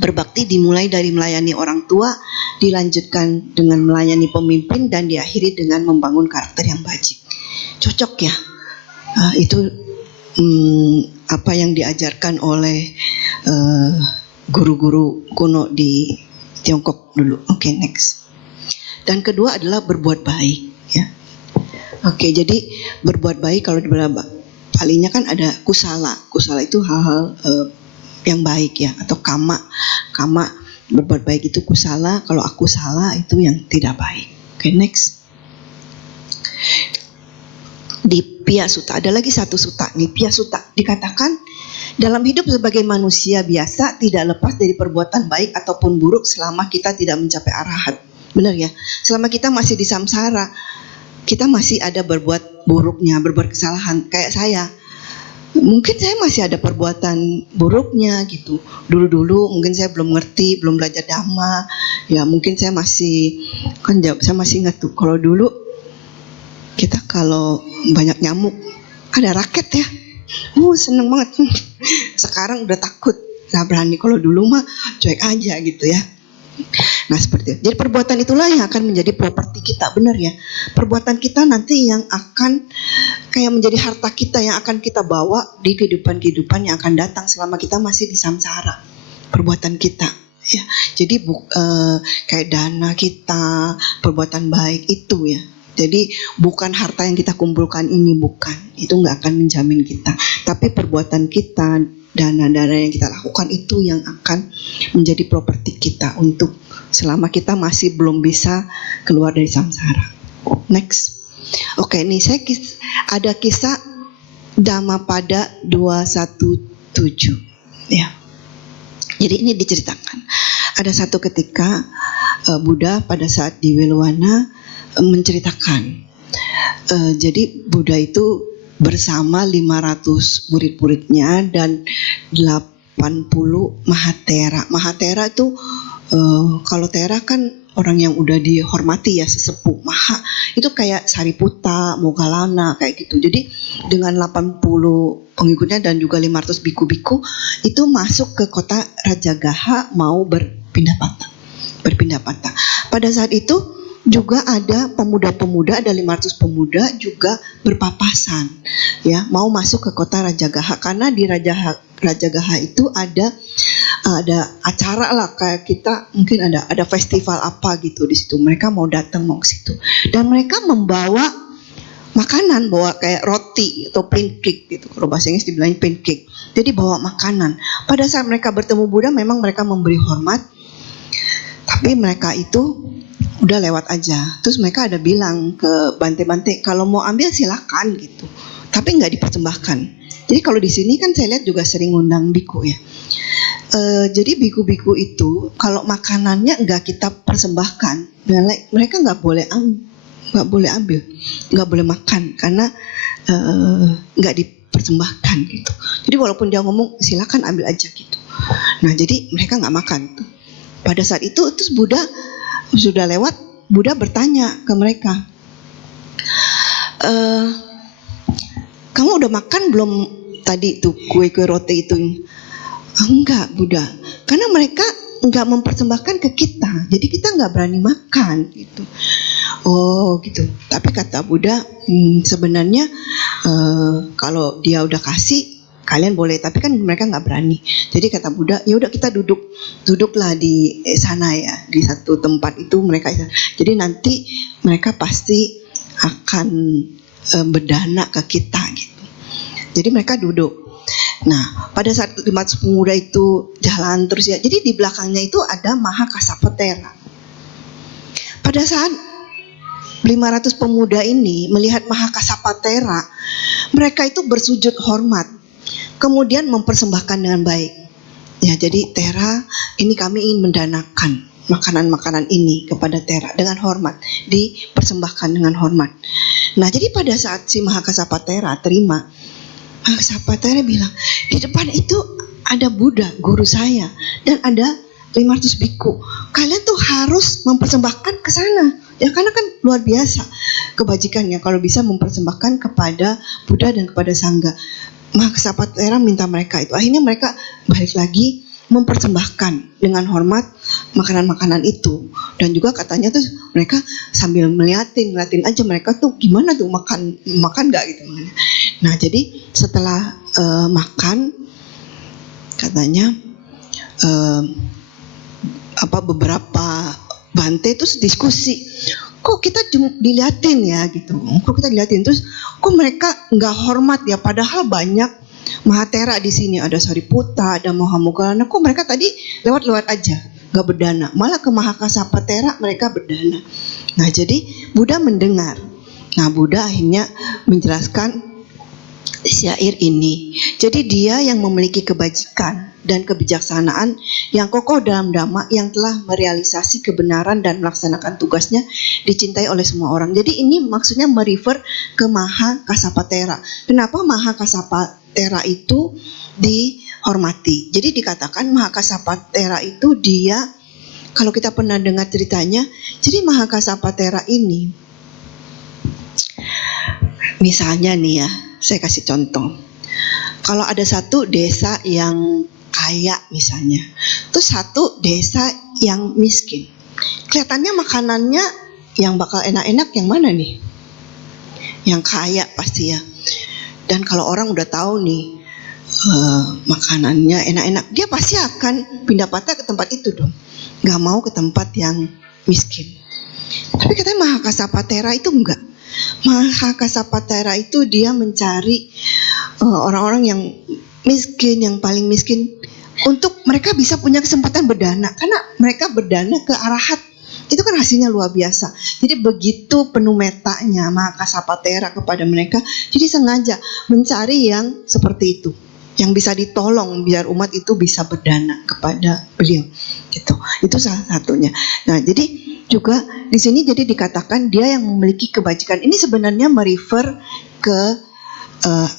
Berbakti dimulai dari melayani orang tua, dilanjutkan dengan melayani pemimpin, dan diakhiri dengan membangun karakter yang baik. Cocok ya? Itu apa yang diajarkan oleh guru-guru kuno di Tiongkok dulu. Oke, next. Dan kedua adalah berbuat baik. Ya. Oke, jadi berbuat baik kalau di palingnya kan ada kusala. Kusala itu hal-hal yang baik ya, atau kama berbuat baik itu kusala. Kalau aku salah itu yang tidak baik. Oke, next. Di Pia Sutta ada lagi satu sutta nih, Pia Sutta, dikatakan dalam hidup sebagai manusia biasa tidak lepas dari perbuatan baik ataupun buruk selama kita tidak mencapai arahat. Benar ya? Selama kita masih di samsara, kita masih ada berbuat buruknya, berbuat kesalahan. Kayak saya, mungkin saya masih ada perbuatan buruknya gitu. Dulu-dulu mungkin saya belum ngerti, belum belajar dhamma. Ya mungkin saya masih, saya masih ingat tuh, kalau dulu kita kalau banyak nyamuk, ada raket ya. Seneng banget. Sekarang udah takut, gak berani. Kalau dulu mah cuek aja gitu ya. Nah seperti itu. Jadi perbuatan itulah yang akan menjadi properti kita, benar ya. Perbuatan kita nanti yang akan kayak menjadi harta kita yang akan kita bawa di kehidupan-kehidupan yang akan datang selama kita masih di samsara. Perbuatan kita. Ya. Jadi kayak dana kita, perbuatan baik itu ya. Jadi bukan harta yang kita kumpulkan ini, bukan. Itu nggak akan menjamin kita. Tapi perbuatan kita, dana-dana yang kita lakukan itu yang akan menjadi properti kita untuk selama kita masih belum bisa keluar dari samsara. Next. Oke, ini saya ada kisah Dhammapada 217. Ya. Jadi ini diceritakan. Ada satu ketika Buddha pada saat di Welwana menceritakan. Jadi Buddha itu bersama 500 murid-muridnya dan 80 mahatera. Mahatera itu kalau tera kan orang yang udah dihormati ya, sesepuh. Maha itu kayak Sariputta, Moggallana kayak gitu. Jadi dengan 80 pengikutnya dan juga 500 biku-biku itu masuk ke kota Rajagaha mau berpindah patah. Pada saat itu juga ada pemuda-pemuda, ada 500 pemuda juga berpapasan ya, mau masuk ke kota Rajagaha karena di Rajagaha itu ada acara lah, kayak kita mungkin ada festival apa gitu di situ. Mereka mau datang mau ke situ dan mereka membawa makanan, bawa kayak roti atau pancake gitu. Kalau bahasa Inggris dibilang pancake. Jadi bawa makanan. Pada saat mereka bertemu Buddha memang mereka memberi hormat, tapi mereka itu udah lewat aja. Terus mereka ada bilang ke bante-bante kalau mau ambil silakan gitu, tapi nggak dipersembahkan. Jadi kalau di sini kan saya lihat juga sering undang biku ya. Jadi biku-biku itu kalau makanannya nggak kita persembahkan, mereka nggak boleh ambil, nggak boleh makan karena nggak dipersembahkan gitu. Jadi walaupun dia ngomong silakan ambil aja gitu. Nah jadi mereka nggak makan tuh. Pada saat itu terus Buddha sudah lewat, Buddha bertanya ke mereka, kamu udah makan belum tadi tuh kue-kue roti itu? Enggak Buddha, karena mereka enggak mempersembahkan ke kita, jadi kita enggak berani makan gitu. Oh gitu. Tapi kata Buddha, sebenarnya kalau dia udah kasih kalian boleh, tapi kan mereka nggak berani. Jadi kata Buddha, ya udah kita duduklah di sana ya, di satu tempat itu mereka. Jadi nanti mereka pasti akan berdana ke kita gitu. Jadi mereka duduk. Nah, pada saat 500 pemuda itu jalan terus ya. Jadi di belakangnya itu ada Mahakassapatthera. Pada saat 500 pemuda ini melihat Mahakassapatthera, mereka itu bersujud hormat. Kemudian mempersembahkan dengan baik. Ya, jadi Tera, ini kami ingin mendanakan makanan-makanan ini kepada Tera dengan hormat, dipersembahkan dengan hormat. Nah, jadi pada saat si Mahakassapatthera terima, Mahakassapatthera bilang, di depan itu ada Buddha, guru saya, dan ada 500 biku. Kalian tuh harus mempersembahkan ke sana. Ya karena kan luar biasa kebajikannya kalau bisa mempersembahkan kepada Buddha dan kepada Sangha. Mahakassapatthera minta mereka itu. Akhirnya mereka balik lagi mempersembahkan dengan hormat makanan-makanan itu. Dan juga katanya tuh mereka sambil ngeliatin aja mereka tuh gimana tuh makan nggak gitu. Nah jadi setelah makan katanya beberapa bante terus diskusi, kok kita diliatin ya gitu, kok kita diliatin terus kok mereka nggak hormat ya, padahal banyak Mahatera di sini, ada Sariputta, ada Mahamoggallana, kok mereka tadi lewat-lewat aja nggak berdana, malah ke Mahakasapatera mereka berdana. Nah jadi Buddha mendengar. Nah Buddha akhirnya menjelaskan syair ini. Jadi dia yang memiliki kebajikan dan kebijaksanaan yang kokoh dalam dhamma, yang telah merealisasi kebenaran dan melaksanakan tugasnya, dicintai oleh semua orang. Jadi ini maksudnya merefer ke Mahakasapatera. Kenapa Mahakasapatera itu dihormati? Jadi dikatakan Mahakasapatera itu dia, kalau kita pernah dengar ceritanya, jadi Mahakasapatera ini, misalnya nih ya, saya kasih contoh. Kalau ada satu desa yang kaya misalnya, terus satu desa yang miskin, kelihatannya makanannya yang bakal enak-enak yang mana nih? Yang kaya pasti ya. Dan kalau orang udah tahu nih makanannya enak-enak, dia pasti akan pindah patah ke tempat itu dong, nggak mau ke tempat yang miskin. Tapi katanya Mahakasapatera itu enggak. Mahakasapatera itu dia mencari orang-orang yang miskin, yang paling miskin, untuk mereka bisa punya kesempatan berdana, karena mereka berdana ke arahat itu kan hasilnya luar biasa. Jadi begitu penuh metanya Mahakasapatera kepada mereka, jadi sengaja mencari yang seperti itu, yang bisa ditolong biar umat itu bisa berdana kepada beliau gitu. Itu salah satunya. Nah jadi juga di sini jadi dikatakan dia yang memiliki kebajikan. Ini sebenarnya merefer ke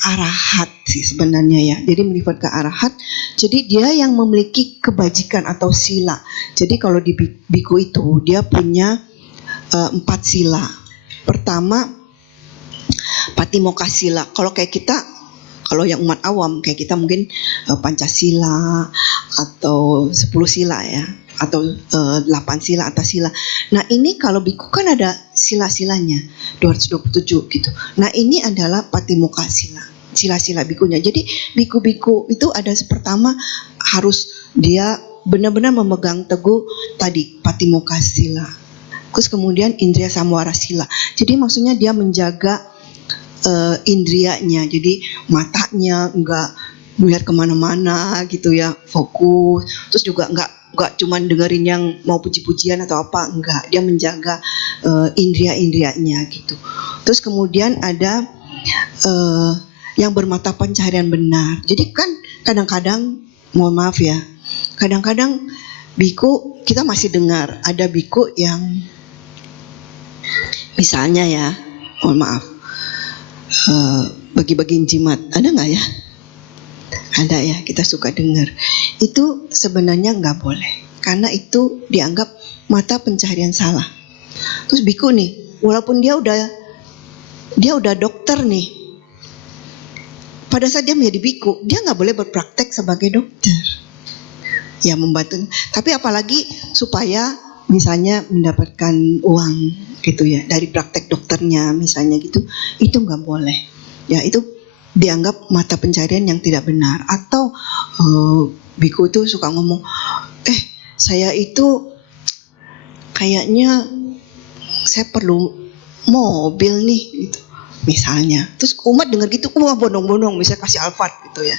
arahat sih sebenarnya ya. Jadi merefer ke arahat. Jadi dia yang memiliki kebajikan atau sila. Jadi kalau di biku itu dia punya 4 sila. Pertama Patimokkha sila. Kalau kayak kita, kalau yang umat awam kayak kita mungkin Pancasila atau 10 sila ya, atau 8 sila atas sila. Nah ini kalau biku kan ada sila-silanya 227 gitu. Nah ini adalah Patimokkha sila, sila-sila bikunya. Jadi biku-biku itu ada pertama harus dia benar-benar memegang teguh tadi Patimokkha sila. Terus kemudian Indriya Samwara sila. Jadi maksudnya dia menjaga indrianya, jadi matanya enggak melihat kemana-mana gitu ya, fokus. Terus juga enggak cuma dengerin yang mau puji-pujian atau apa, enggak, dia menjaga indria-indrianya gitu. Terus kemudian ada yang bermata pencaharian benar. Jadi kan kadang-kadang, mohon maaf ya, kadang-kadang biku kita masih dengar ada biku yang misalnya ya, mohon maaf, bagi-bagiin jimat, ada nggak ya? Ada ya, kita suka dengar. Itu sebenarnya nggak boleh, karena itu dianggap mata pencaharian salah. Terus biku nih, walaupun dia udah dokter nih, pada saat dia menjadi biku, dia nggak boleh berpraktek sebagai dokter. Ya membantu, tapi apalagi supaya misalnya mendapatkan uang gitu ya dari praktek dokternya misalnya gitu, itu nggak boleh ya, itu dianggap mata pencarian yang tidak benar. Atau biku itu suka ngomong, saya itu kayaknya saya perlu mobil nih gitu misalnya, terus umat dengar gitu, wah bondong-bondong misalnya kasih Alphard gitu ya.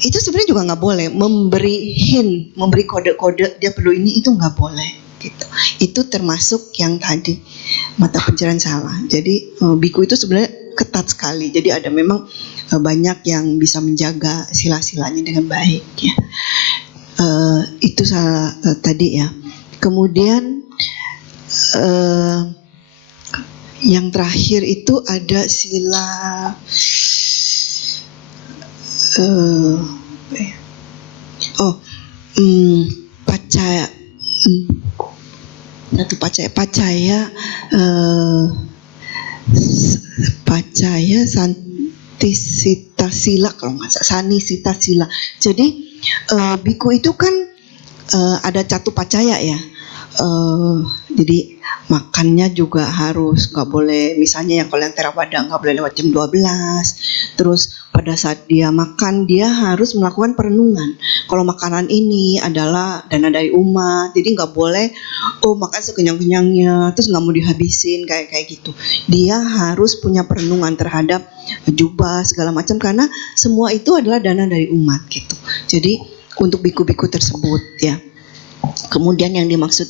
Itu sebenarnya juga nggak boleh, memberi hint, memberi kode-kode dia perlu ini, itu nggak boleh gitu. Itu termasuk yang tadi mata pencarian salah. Jadi biku itu sebenarnya ketat sekali. Jadi ada memang banyak yang bisa menjaga sila-silanya dengan baik ya. Itu salah tadi ya. Kemudian yang terakhir itu ada sila pacaya, pacaya santisita sila, kalau nggak salah sanisita sila. Jadi biku itu kan ada catu pacaya ya. Jadi makannya juga harus nggak boleh, misalnya yang kalau yang Theravada nggak boleh lewat jam 12. Terus pada saat dia makan dia harus melakukan perenungan. Kalau makanan ini adalah dana dari umat, jadi nggak boleh makan sekenyang-kenyangnya terus nggak mau dihabisin kayak gitu. Dia harus punya perenungan terhadap jubah segala macam karena semua itu adalah dana dari umat gitu. Jadi untuk biku-biku tersebut ya. Kemudian yang dimaksud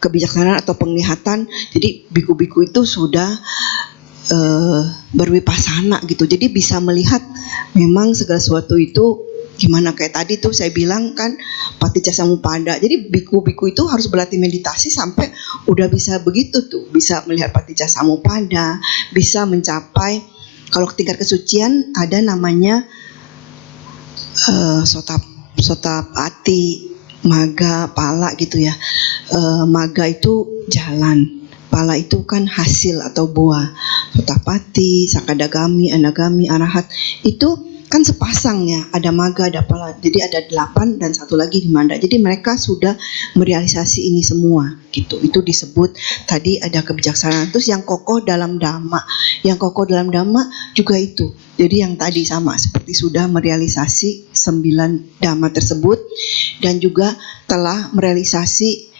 kebijaksanaan atau penglihatan, jadi biku-biku itu sudah berwipasana gitu, jadi bisa melihat memang segala sesuatu itu gimana, kayak tadi tuh saya bilang kan Paticcasamuppada. Jadi biku-biku itu harus berlatih meditasi sampai udah bisa begitu tuh, bisa melihat Paticcasamuppada, bisa mencapai, kalau tingkat kesucian ada namanya Sotapati, Maga, Pala gitu ya. Maga itu jalan, Pala itu kan hasil atau buah. Sotapati, Sakadagami, Anagami, Arahat itu kan sepasang ya, ada Maga, ada Pala. Jadi ada 8 dan satu lagi di Manda. Jadi mereka sudah merealisasi ini semua gitu. Itu disebut tadi ada kebijaksanaan. Terus yang kokoh dalam Dhamma. Yang kokoh dalam Dhamma juga itu. Jadi yang tadi sama seperti sudah merealisasi 9 Dhamma tersebut dan juga telah merealisasi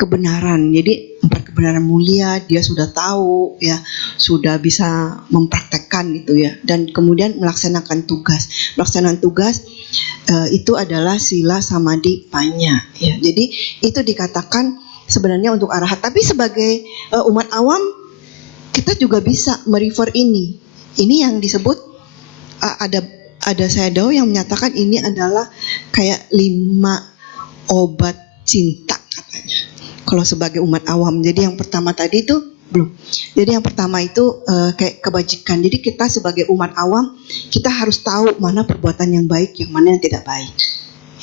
kebenaran. Jadi 4 kebenaran mulia dia sudah tahu ya, sudah bisa mempraktekkan gitu ya, dan kemudian melaksanakan tugas. Pelaksanaan tugas itu adalah sila samadhi panya ya. Jadi itu dikatakan sebenarnya untuk arahat, tapi sebagai umat awam kita juga bisa merefer ini. Ini yang disebut ada Sayadaw yang menyatakan ini adalah kayak 5 obat cinta katanya. Kalau sebagai umat awam. Jadi yang pertama tadi itu belum. Jadi yang pertama itu kayak kebajikan. Jadi kita sebagai umat awam kita harus tahu mana perbuatan yang baik, yang mana yang tidak baik.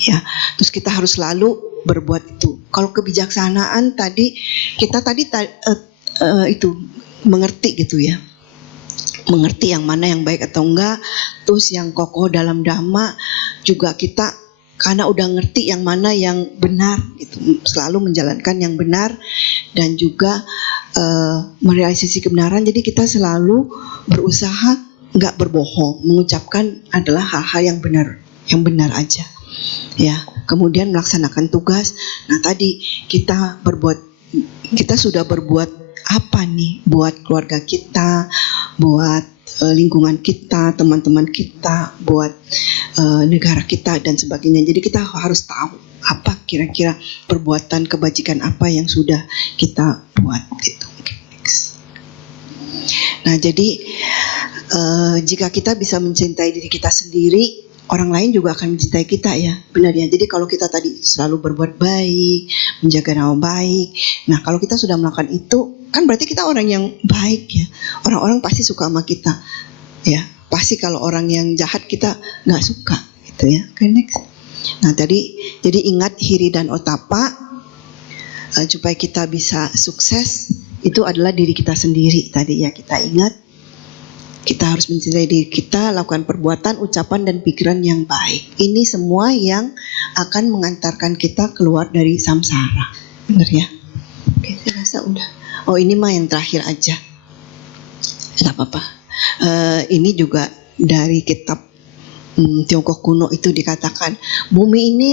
Ya, terus kita harus selalu berbuat itu. Kalau kebijaksanaan tadi kita itu mengerti gitu ya. Mengerti yang mana yang baik atau enggak. Terus yang kokoh dalam Dhamma juga kita karena udah ngerti yang mana yang benar gitu, selalu menjalankan yang benar dan juga merealisasi kebenaran. Jadi kita selalu berusaha nggak berbohong, mengucapkan adalah hal-hal yang benar aja ya. Kemudian melaksanakan tugas. Nah tadi kita sudah berbuat apa nih buat keluarga kita, buat lingkungan kita, teman-teman kita, buat negara kita dan sebagainya. Jadi kita harus tahu apa kira-kira perbuatan kebajikan apa yang sudah kita buat gitu. Okay, next. Nah jadi jika kita bisa mencintai diri kita sendiri, orang lain juga akan mencintai kita ya, benar ya. Jadi kalau kita tadi selalu berbuat baik, menjaga nama baik, nah kalau kita sudah melakukan itu, kan berarti kita orang yang baik ya. Orang-orang pasti suka sama kita ya. Pasti kalau orang yang jahat kita nggak suka gitu ya. Okay, next. Nah tadi jadi ingat hiri dan otapa supaya kita bisa sukses itu adalah diri kita sendiri tadi ya. Kita ingat kita harus mencintai diri kita, lakukan perbuatan, ucapan dan pikiran yang baik. Ini semua yang akan mengantarkan kita keluar dari samsara. Benar ya? Oke, saya rasa udah. Oh ini mah yang terakhir aja. Gak apa-apa. Ini juga dari kitab Tiongkok kuno itu dikatakan bumi ini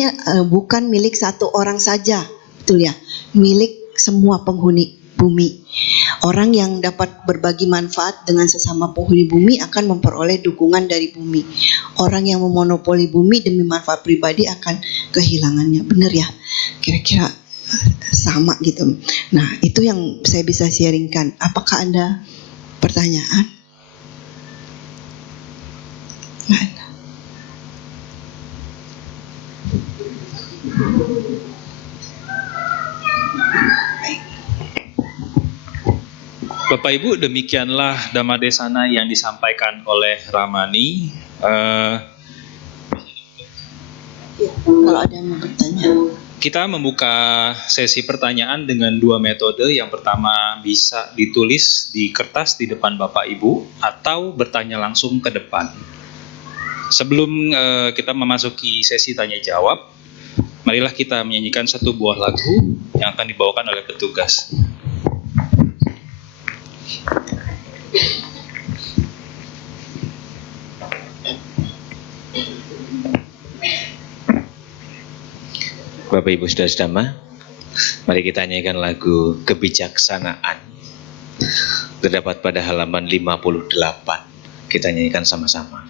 bukan milik satu orang saja, betul ya, milik semua penghuni bumi. Orang yang dapat berbagi manfaat dengan sesama penghuni bumi akan memperoleh dukungan dari bumi. Orang yang memonopoli bumi demi manfaat pribadi akan kehilangannya. Benar ya? Kira-kira sama gitu. Nah itu yang saya bisa sharingkan. Apakah ada pertanyaan? Bapak Ibu, demikianlah Dhammadesana yang disampaikan oleh Ramani. Kalau ada yang mau bertanya. Kita membuka sesi pertanyaan dengan 2 metode. Yang pertama bisa ditulis di kertas di depan Bapak Ibu atau bertanya langsung ke depan. Sebelum kita memasuki sesi tanya jawab, marilah kita menyanyikan satu buah lagu yang akan dibawakan oleh petugas. Bapak Ibu Saudara-saudara, mari kita nyanyikan lagu Kebijaksanaan. Terdapat pada halaman 58. Kita nyanyikan sama-sama.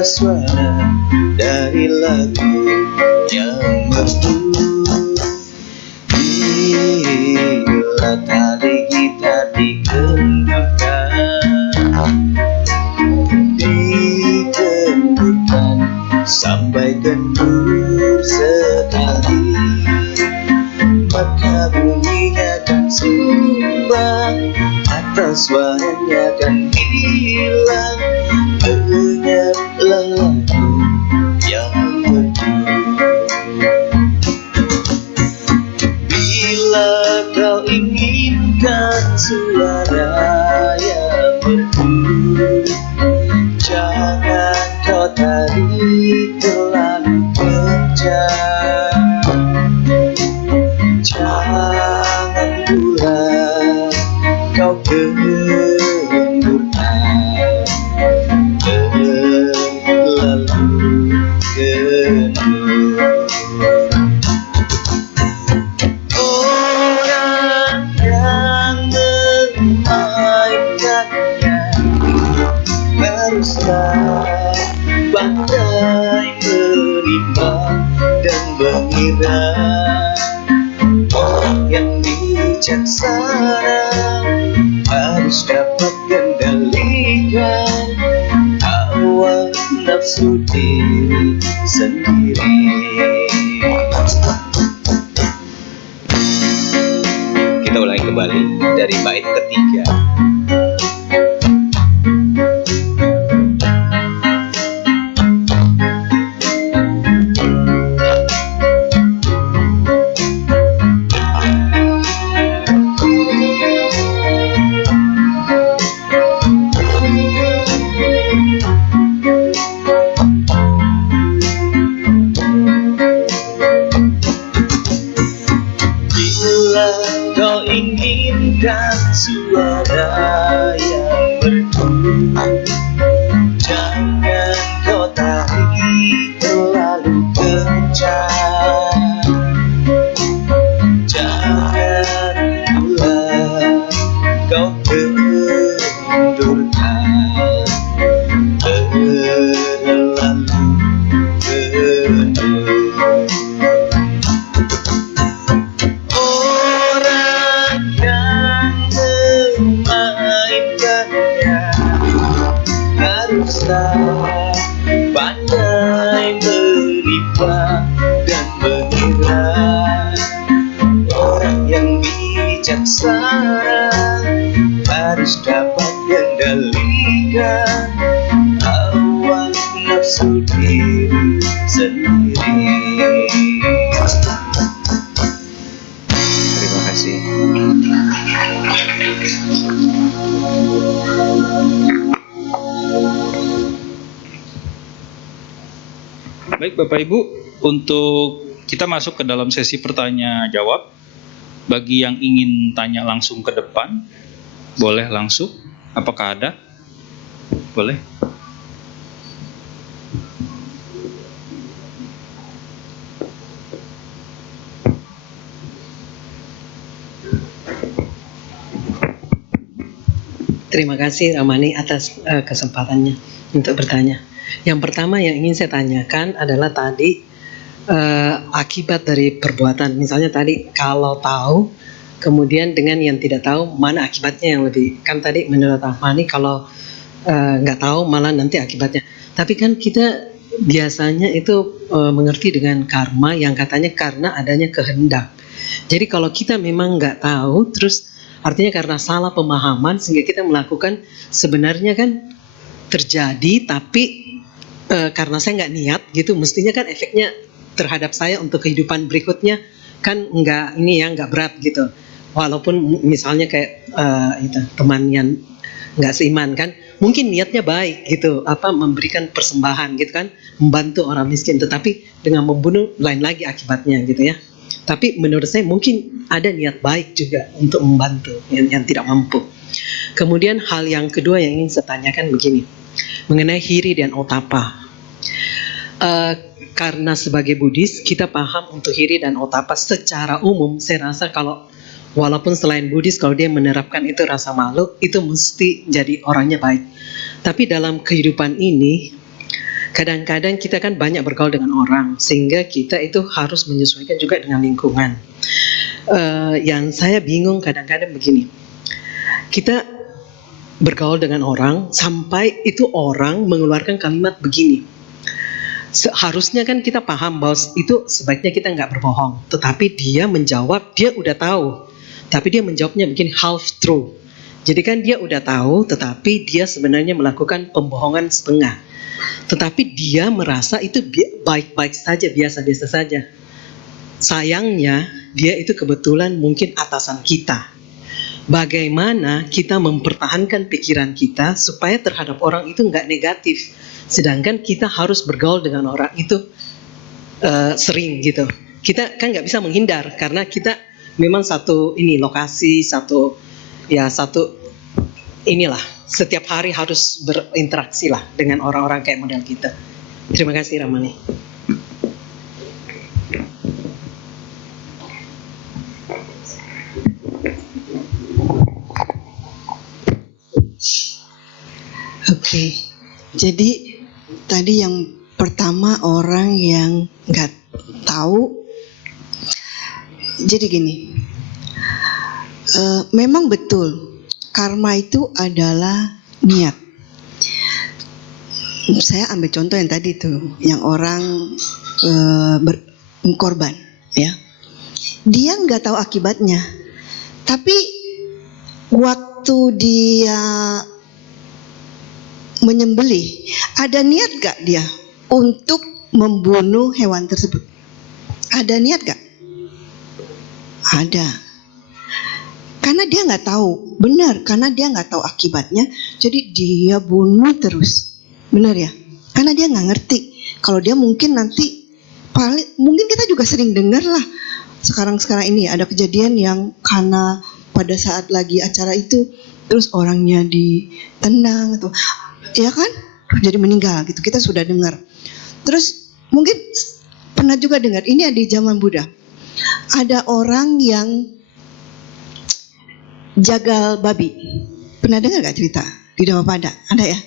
Suara dari lagu yang merdu, bila tali gitar dikendurkan sampai kendur sekali, maka bunyinya akan sumbang atau suaranya akan hilang. Lenyaplah lagu yang merdu. Bila kau inginkan suara yang merdu, jangan kau tarik terlalu kencang. Jangan pula kau kendurkan pandai menimbang dan mengira. Orang yang bijaksana harus dapat kendalikan hawa nafsu diri sendiri. Kita ulangi kembali dari bait ketiga. Suara yang merdu, jangan kau tarik terlalu kencang. Jangan pula kau kendurkan terlalu kendur. Pandai menimbang dan mengira. Orang yang bijaksana harus dapat kendalikan hawa nafsu diri sendiri. Terima kasih. Baik Bapak Ibu, untuk kita masuk ke dalam sesi pertanyaan jawab. Bagi yang ingin tanya langsung ke depan, Boleh langsung? Apakah ada? Boleh. Terima kasih Ramani atas kesempatannya untuk bertanya. Yang pertama yang ingin saya tanyakan adalah tadi akibat dari perbuatan. Misalnya tadi kalau tahu, kemudian dengan yang tidak tahu, mana akibatnya yang lebih? Kan tadi menurut Ramani kalau nggak tahu malah nanti akibatnya. Tapi kan kita biasanya itu mengerti dengan karma yang katanya karena adanya kehendak. Jadi kalau kita memang nggak tahu, terus artinya karena salah pemahaman sehingga kita melakukan sebenarnya kan terjadi, tapi karena saya nggak niat gitu, mestinya kan efeknya terhadap saya untuk kehidupan berikutnya kan nggak berat gitu. Walaupun misalnya kayak itu teman yang nggak seiman kan, mungkin niatnya baik gitu, memberikan persembahan gitu kan, membantu orang miskin, tetapi dengan membunuh lain lagi akibatnya gitu ya. Tapi menurut saya mungkin ada niat baik juga untuk membantu yang tidak mampu. Kemudian hal yang kedua yang ingin saya tanyakan begini, mengenai hiri dan otapa. Karena sebagai Buddhis kita paham untuk hiri dan otapa secara umum. Saya rasa kalau walaupun selain Buddhis, kalau dia menerapkan itu rasa malu, itu mesti jadi orangnya baik. Tapi dalam kehidupan ini kadang-kadang kita kan banyak bergaul dengan orang, sehingga kita itu harus menyesuaikan juga dengan lingkungan. Yang saya bingung kadang-kadang begini, kita bergaul dengan orang sampai itu orang mengeluarkan kalimat begini. Seharusnya kan kita paham bahwa itu sebaiknya kita nggak berbohong, tetapi dia menjawab, dia udah tahu, tapi dia menjawabnya begini, half true. Jadi kan dia udah tahu, tetapi dia sebenarnya melakukan pembohongan setengah. Tetapi dia merasa itu baik-baik saja, biasa-biasa saja. Sayangnya dia itu kebetulan mungkin atasan kita. Bagaimana kita mempertahankan pikiran kita supaya terhadap orang itu nggak negatif, sedangkan kita harus bergaul dengan orang itu sering gitu. Kita kan nggak bisa menghindar karena kita memang satu lokasi, satu inilah, setiap hari harus berinteraksi lah dengan orang-orang kayak model kita. Terima kasih Ramani. Oke, jadi tadi yang pertama orang yang nggak tahu. Jadi gini, memang betul karma itu adalah niat. Saya ambil contoh yang tadi tuh, yang orang berkorban, ya. Dia nggak tahu akibatnya, tapi waktu dia menyembelih, ada niat gak dia untuk membunuh hewan tersebut? Ada niat gak? Ada. Karena dia nggak tahu, benar, karena dia nggak tahu akibatnya, jadi dia bunuh terus, benar ya? Karena dia nggak ngerti. Kalau dia mungkin nanti, mungkin kita juga sering dengar lah. Sekarang ini ada kejadian yang karena pada saat lagi acara itu, terus orangnya ditendang atau ya kan, jadi meninggal gitu. Kita sudah dengar. Terus mungkin pernah juga dengar, ini di zaman Buddha. Ada orang yang jagal babi. Pernah dengar gak cerita di Dhammapada? Ada ya?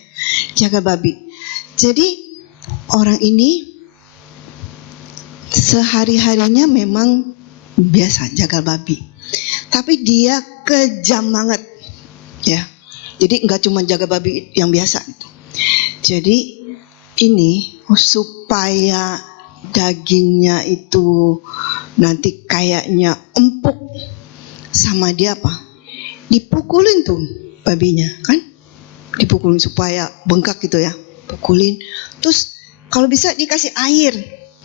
Jagal babi. Jadi orang ini sehari-harinya memang biasa jagal babi. Tapi dia kejam banget. Ya. Jadi nggak cuma jaga babi yang biasa gitu. Jadi ini supaya dagingnya itu nanti kayaknya empuk, sama dia apa? Dipukulin tuh babinya kan? Dipukulin supaya bengkak gitu ya. Pukulin. Terus kalau bisa dikasih air.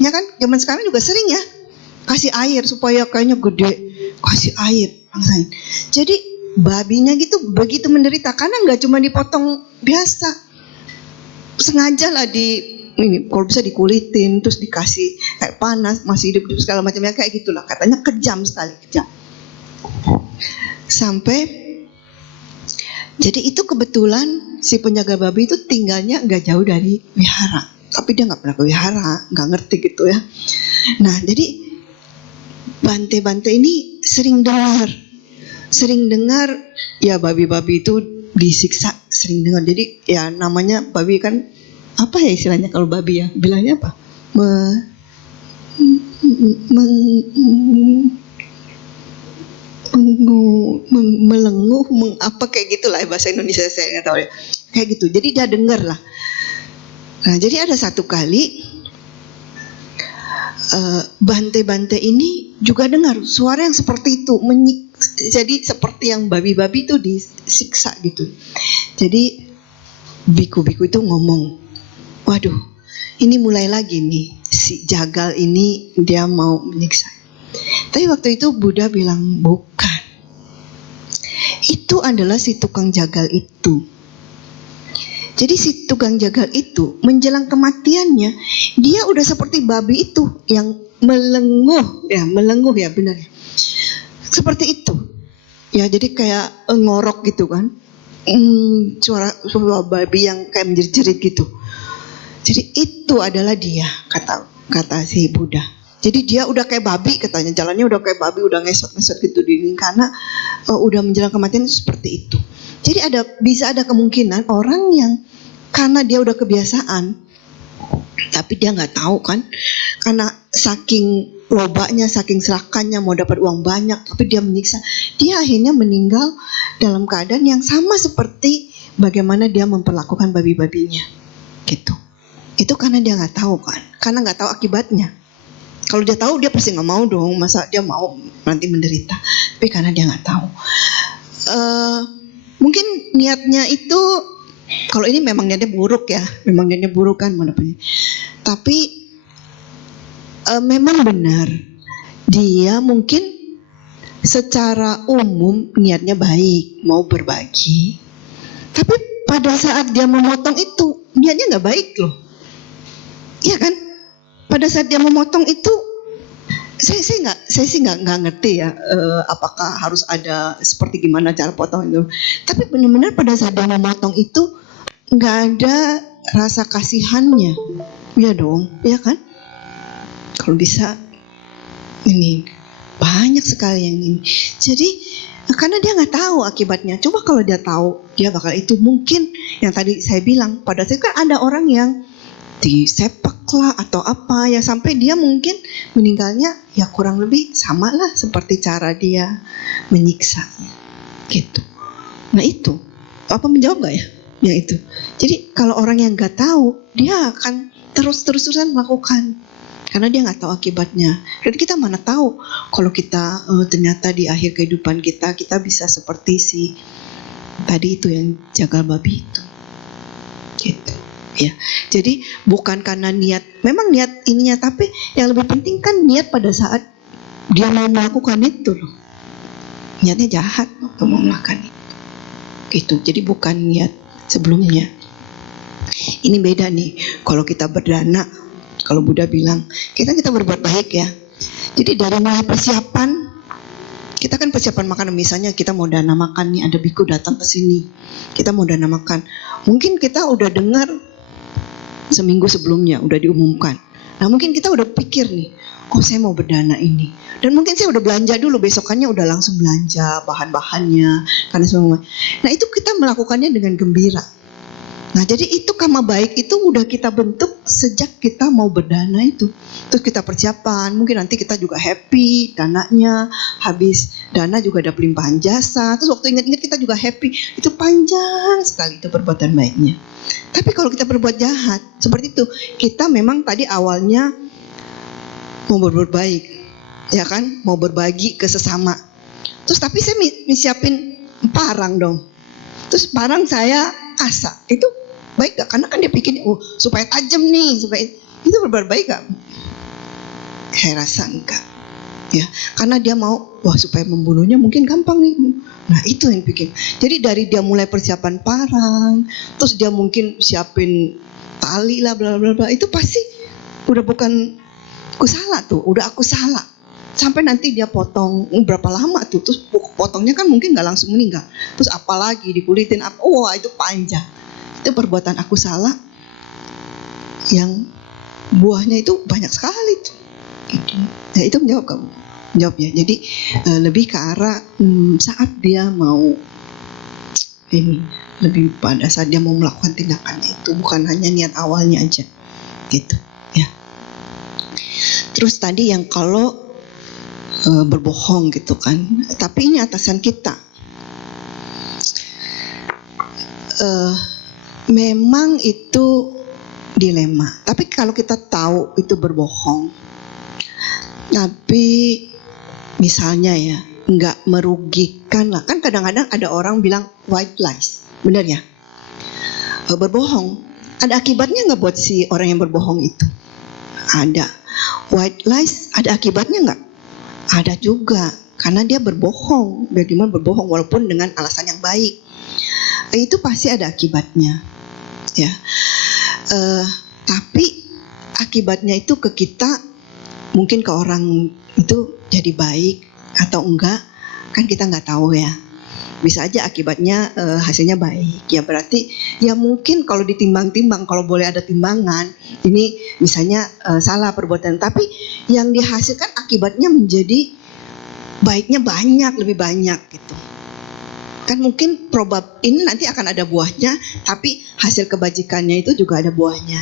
Ya kan? Zaman sekarang juga sering ya. Kasih air supaya kayaknya gede. Kasih air. Jadi babinya gitu begitu menderita karena nggak cuma dipotong biasa, sengaja lah kalau bisa dikulitin terus dikasih kayak panas masih hidup segala macamnya kayak gitulah, katanya kejam sekali, kejam. Sampai Jadi itu kebetulan si penjaga babi itu tinggalnya nggak jauh dari wihara, tapi dia nggak pernah ke wihara, nggak ngerti gitu ya. Nah jadi Bante ini sering dengar ya babi-babi itu disiksa, sering dengar. Jadi ya namanya babi kan apa ya istilahnya kalau babi ya bilangnya apa? Melenguh, apa kayak gitulah bahasa Indonesia saya nggak tahu ya. Kayak gitu. Jadi dia dengar lah. Nah jadi ada satu kali Bante ini juga dengar suara yang seperti itu, jadi seperti yang babi-babi itu disiksa gitu. Jadi biku-biku itu ngomong, waduh ini mulai lagi nih si jagal ini dia mau menyiksa. Tapi waktu itu Buddha bilang bukan, itu adalah si tukang jagal itu. Jadi si tukang jagal itu menjelang kematiannya dia udah seperti babi itu yang melenguh ya benar. Seperti itu. Ya jadi kayak ngorok gitu kan. Suara babi yang kayak menjerit-jerit gitu. Jadi itu adalah dia kata si Buddha. Jadi dia udah kayak babi katanya, jalannya udah kayak babi, udah ngesot-ngesot gitu karena udah menjelang kematian seperti itu. Jadi bisa ada kemungkinan orang yang karena dia udah kebiasaan, tapi dia nggak tahu kan, karena saking lobanya, saking serakannya mau dapat uang banyak, tapi dia menyiksa, dia akhirnya meninggal dalam keadaan yang sama seperti bagaimana dia memperlakukan babi-babinya, gitu. Itu karena dia nggak tahu kan, karena nggak tahu akibatnya. Kalau dia tahu dia pasti nggak mau dong, masa dia mau nanti menderita. Tapi karena dia nggak tahu. Mungkin niatnya itu, kalau ini memang niatnya buruk ya, memang niatnya buruk kan menurutnya. Tapi memang benar, dia mungkin secara umum niatnya baik, mau berbagi. Tapi pada saat dia memotong itu, niatnya nggak baik loh, iya kan? Pada saat dia memotong itu, saya sih nggak ngerti ya, apakah harus ada seperti gimana cara potong itu. Tapi benar-benar pada saat dia memotong itu nggak ada rasa kasihannya, ya dong, ya kan? Kalau bisa ini banyak sekali yang ini. Jadi karena dia nggak tahu akibatnya. Coba kalau dia tahu, dia bakal itu mungkin yang tadi saya bilang. Pada saat kan ada orang yang disepak lah atau apa ya sampai dia mungkin meninggalnya ya kurang lebih sama lah seperti cara dia menyiksa gitu. Nah itu apa menjawab gak ya yang itu? Jadi kalau orang yang nggak tahu dia akan terus-terusan melakukan karena dia nggak tahu akibatnya. Dan kita mana tahu kalau kita ternyata di akhir kehidupan kita bisa seperti si tadi itu yang jagal babi itu gitu. Ya, jadi bukan karena niat, memang niat ininya, tapi yang lebih penting kan niat pada saat dia mau melakukan itu loh. Niatnya jahat waktu mau melakukan itu. Gitu. Jadi bukan niat sebelumnya. Ini beda nih. Kalau kita berdana, kalau Buddha bilang kita berbuat baik ya. Jadi dari mulai persiapan, kita kan persiapan makanan, misalnya kita mau dana makan nih, ada biku datang ke sini, kita mau dana makan. Mungkin kita udah dengar seminggu sebelumnya udah diumumkan. Nah mungkin kita udah pikir nih, oh saya mau berdana ini. Dan mungkin saya udah belanja dulu, besokannya udah langsung belanja bahan-bahannya karena semua. Nah itu kita melakukannya dengan gembira. Nah jadi itu karma baik itu udah kita bentuk sejak kita mau berdana itu. Terus kita persiapan, mungkin nanti kita juga happy dananya, habis dana juga ada pelimpahan jasa. Terus waktu ingat-ingat kita juga happy, itu panjang sekali itu perbuatan baiknya. Tapi kalau kita berbuat jahat seperti itu, kita memang tadi awalnya mau berbuat baik, ya kan, mau berbagi ke sesama. Terus tapi saya siapin parang dong. Terus parang saya asa, itu baik gak? Karena kan dia bikin supaya tajam nih, supaya itu berbuat baik gak? Saya rasa enggak, ya, karena dia mau supaya membunuhnya mungkin gampang nih. Nah itu yang bikin. Jadi dari dia mulai persiapan parang, terus dia mungkin siapin tali lah, bla bla bla, itu pasti udah bukan aku salah tuh, udah aku salah. sampai nanti dia potong berapa lama tuh, terus potongnya kan mungkin nggak langsung meninggal, terus apalagi dikulitin apa, wah itu panjang. Itu perbuatan aku salah yang buahnya itu banyak sekali tuh. Gitu. Ya, itu menjawab kamu, jawab ya. Jadi lebih ke arah saat dia mau ini, lebih pada saat dia mau melakukan tindakan itu, bukan hanya niat awalnya aja, gitu ya. Terus tadi yang kalau berbohong gitu kan, tapi ini atasan kita. Memang itu dilema. Tapi kalau kita tahu itu berbohong, tapi misalnya ya nggak merugikan lah. Kan kadang-kadang ada orang bilang white lies, benar ya? Berbohong ada akibatnya nggak buat si orang yang berbohong itu? Ada. White lies ada akibatnya nggak? Ada juga, karena dia berbohong. Bagaimana berbohong walaupun dengan alasan yang baik? Itu pasti ada akibatnya, ya. Tapi akibatnya itu ke kita, mungkin ke orang itu jadi baik atau enggak, kan kita nggak tahu ya. Bisa aja akibatnya hasilnya baik, ya berarti ya mungkin kalau ditimbang-timbang, kalau boleh ada timbangan, ini misalnya salah perbuatan, tapi yang dihasilkan akibatnya menjadi baiknya banyak, lebih banyak gitu. Kan mungkin ini nanti akan ada buahnya, tapi hasil kebajikannya itu juga ada buahnya.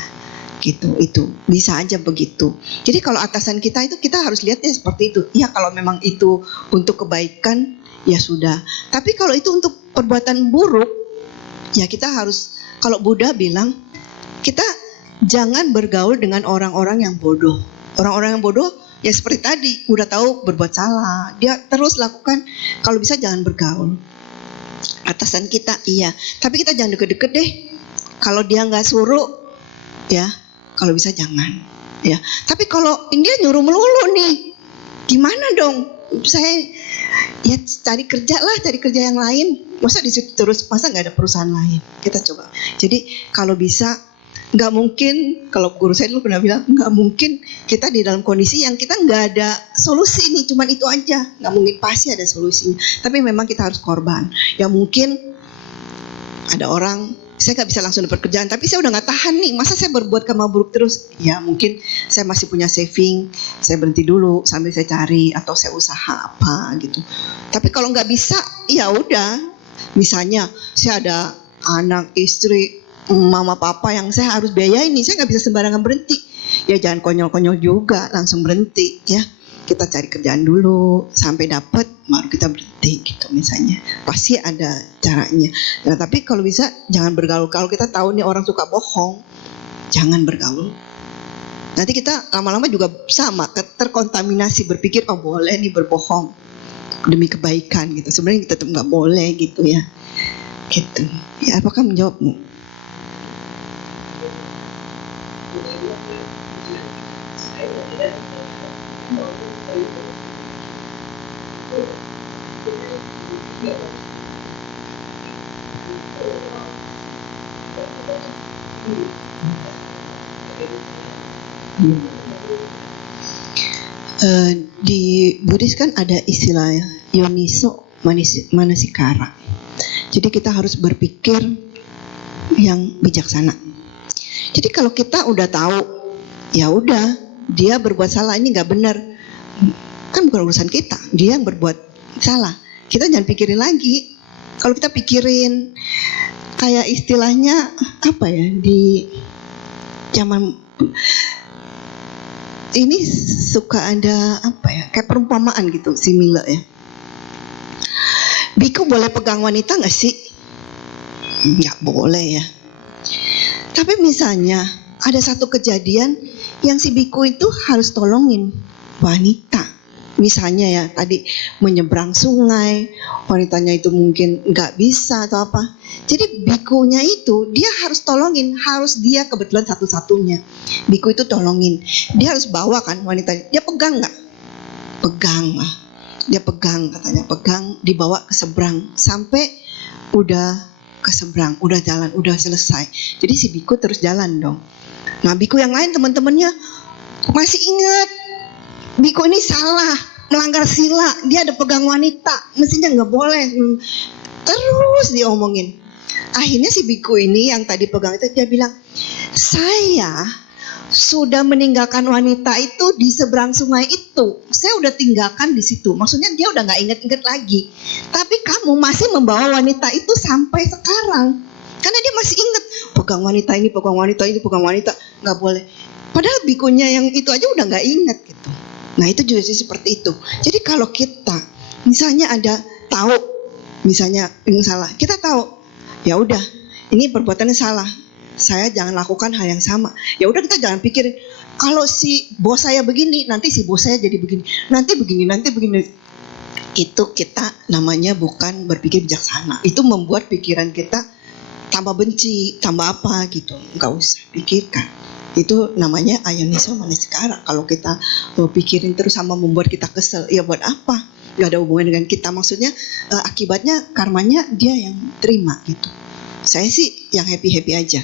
Gitu, itu bisa aja begitu. Jadi kalau atasan kita itu kita harus lihatnya seperti itu. Ya kalau memang itu untuk kebaikan ya sudah. Tapi kalau itu untuk perbuatan buruk, ya kita harus, kalau Buddha bilang kita jangan bergaul dengan orang-orang yang bodoh. Orang-orang yang bodoh ya seperti tadi, udah tahu berbuat salah, dia terus lakukan. Kalau bisa jangan bergaul. Atasan kita iya, tapi kita jangan deket-deket deh. Kalau dia nggak suruh, ya kalau bisa jangan, ya. Tapi kalau dia nyuruh melulu nih, gimana dong? Saya ya cari kerja lah, cari kerja yang lain. Masa di situ terus, masa nggak ada perusahaan lain? Kita coba. Jadi kalau bisa, nggak mungkin. Kalau guru saya dulu pernah bilang, nggak mungkin kita di dalam kondisi yang kita nggak ada solusi nih, cuman itu aja. Nggak mungkin, pasti ada solusinya. Tapi memang kita harus korban. Ya mungkin ada orang, saya nggak bisa langsung dapat kerjaan, tapi saya udah nggak tahan nih, masa saya berbuat karma buruk terus? Ya mungkin saya masih punya saving, saya berhenti dulu sambil saya cari atau saya usaha apa gitu. Tapi kalau nggak bisa, ya udah. Misalnya saya ada anak, istri, mama, papa yang saya harus biayain nih, saya nggak bisa sembarangan berhenti. Ya jangan konyol-konyol juga, langsung berhenti ya. Kita cari kerjaan dulu sampai dapat, baru kita berhenti gitu misalnya. Pasti ada caranya. Nah, tapi kalau bisa jangan bergaul. Kalau kita tahu nih orang suka bohong, jangan bergaul. Nanti kita lama-lama juga sama, terkontaminasi berpikir, oh boleh nih berbohong demi kebaikan gitu. Sebenarnya kita tetap nggak boleh gitu ya. Gitu. Ya apakah menjawabmu? Di Buddhis kan ada istilah yoniso manasikara. Jadi kita harus berpikir yang bijaksana. Jadi kalau kita udah tahu, ya udah dia berbuat salah, ini nggak benar, kan bukan urusan kita, dia yang berbuat salah. Kita jangan pikirin lagi. Kalau kita pikirin, kayak istilahnya apa ya, di zaman ini suka ada apa ya, kayak perumpamaan gitu, simile ya. Biku boleh pegang wanita nggak sih? Nggak boleh ya. Tapi misalnya ada satu kejadian yang si biku itu harus tolongin wanita. Misalnya ya tadi menyeberang sungai, wanitanya itu mungkin nggak bisa atau apa. Jadi bikunya itu dia harus tolongin, harus dia kebetulan satu-satunya. Biku itu tolongin, dia harus bawa kan wanitanya. Dia pegang nggak? Pegang lah. Dia pegang, katanya pegang, dibawa ke seberang sampai udah ke seberang, udah jalan, udah selesai. Jadi si biku terus jalan dong. Nah biku yang lain teman-temannya masih ingat, biku ini salah, melanggar sila, dia ada pegang wanita, mestinya nggak boleh. Terus diomongin. Akhirnya si biku ini yang tadi pegang itu dia bilang, saya sudah meninggalkan wanita itu di seberang sungai itu. Saya udah tinggalkan di situ. Maksudnya dia udah nggak inget-inget lagi. Tapi kamu masih membawa wanita itu sampai sekarang. Karena dia masih inget pegang wanita ini, pegang wanita ini, pegang wanita, nggak boleh. Padahal bikunya yang itu aja udah nggak inget gitu. Nah itu juga seperti itu. Jadi kalau kita misalnya ada tahu, misalnya ini salah, kita tahu, ya udah, ini perbuatannya salah. Saya jangan lakukan hal yang sama. Ya udah kita jangan pikirin kalau si bos saya begini, nanti si bos saya jadi begini, nanti begini, nanti begini. Itu kita namanya bukan berpikir bijaksana. Itu membuat pikiran kita tambah benci, tambah apa gitu. Nggak usah pikirkan. Itu namanya ayonisme manasikara. Kalau kita pikirin terus sama membuat kita kesel, ya buat apa? Gak ada hubungan dengan kita. Maksudnya akibatnya karmanya dia yang terima gitu. Saya sih yang happy-happy aja.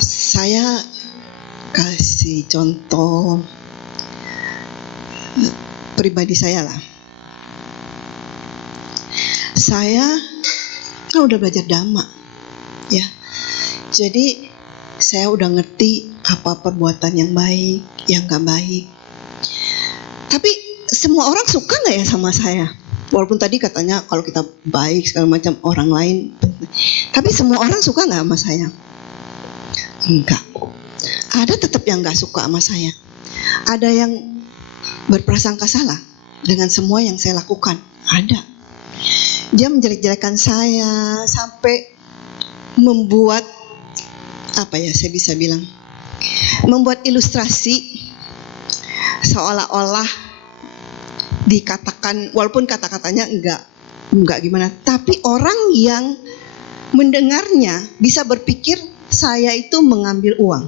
Saya kasih contoh pribadi saya lah. Saya kan udah belajar Dhamma, ya. Jadi saya udah ngerti apa perbuatan yang baik, yang gak baik. Tapi semua orang suka gak ya sama saya? Walaupun tadi katanya kalau kita baik segala macam orang lain, tapi semua orang suka gak sama saya? Enggak. Ada tetap yang gak suka sama saya. Ada yang berprasangka salah dengan semua yang saya lakukan. Ada. Dia menjelek-jelekan saya sampai membuat apa ya saya bisa bilang, membuat ilustrasi seolah-olah dikatakan, walaupun kata-katanya enggak gimana, tapi orang yang mendengarnya bisa berpikir saya itu mengambil uang.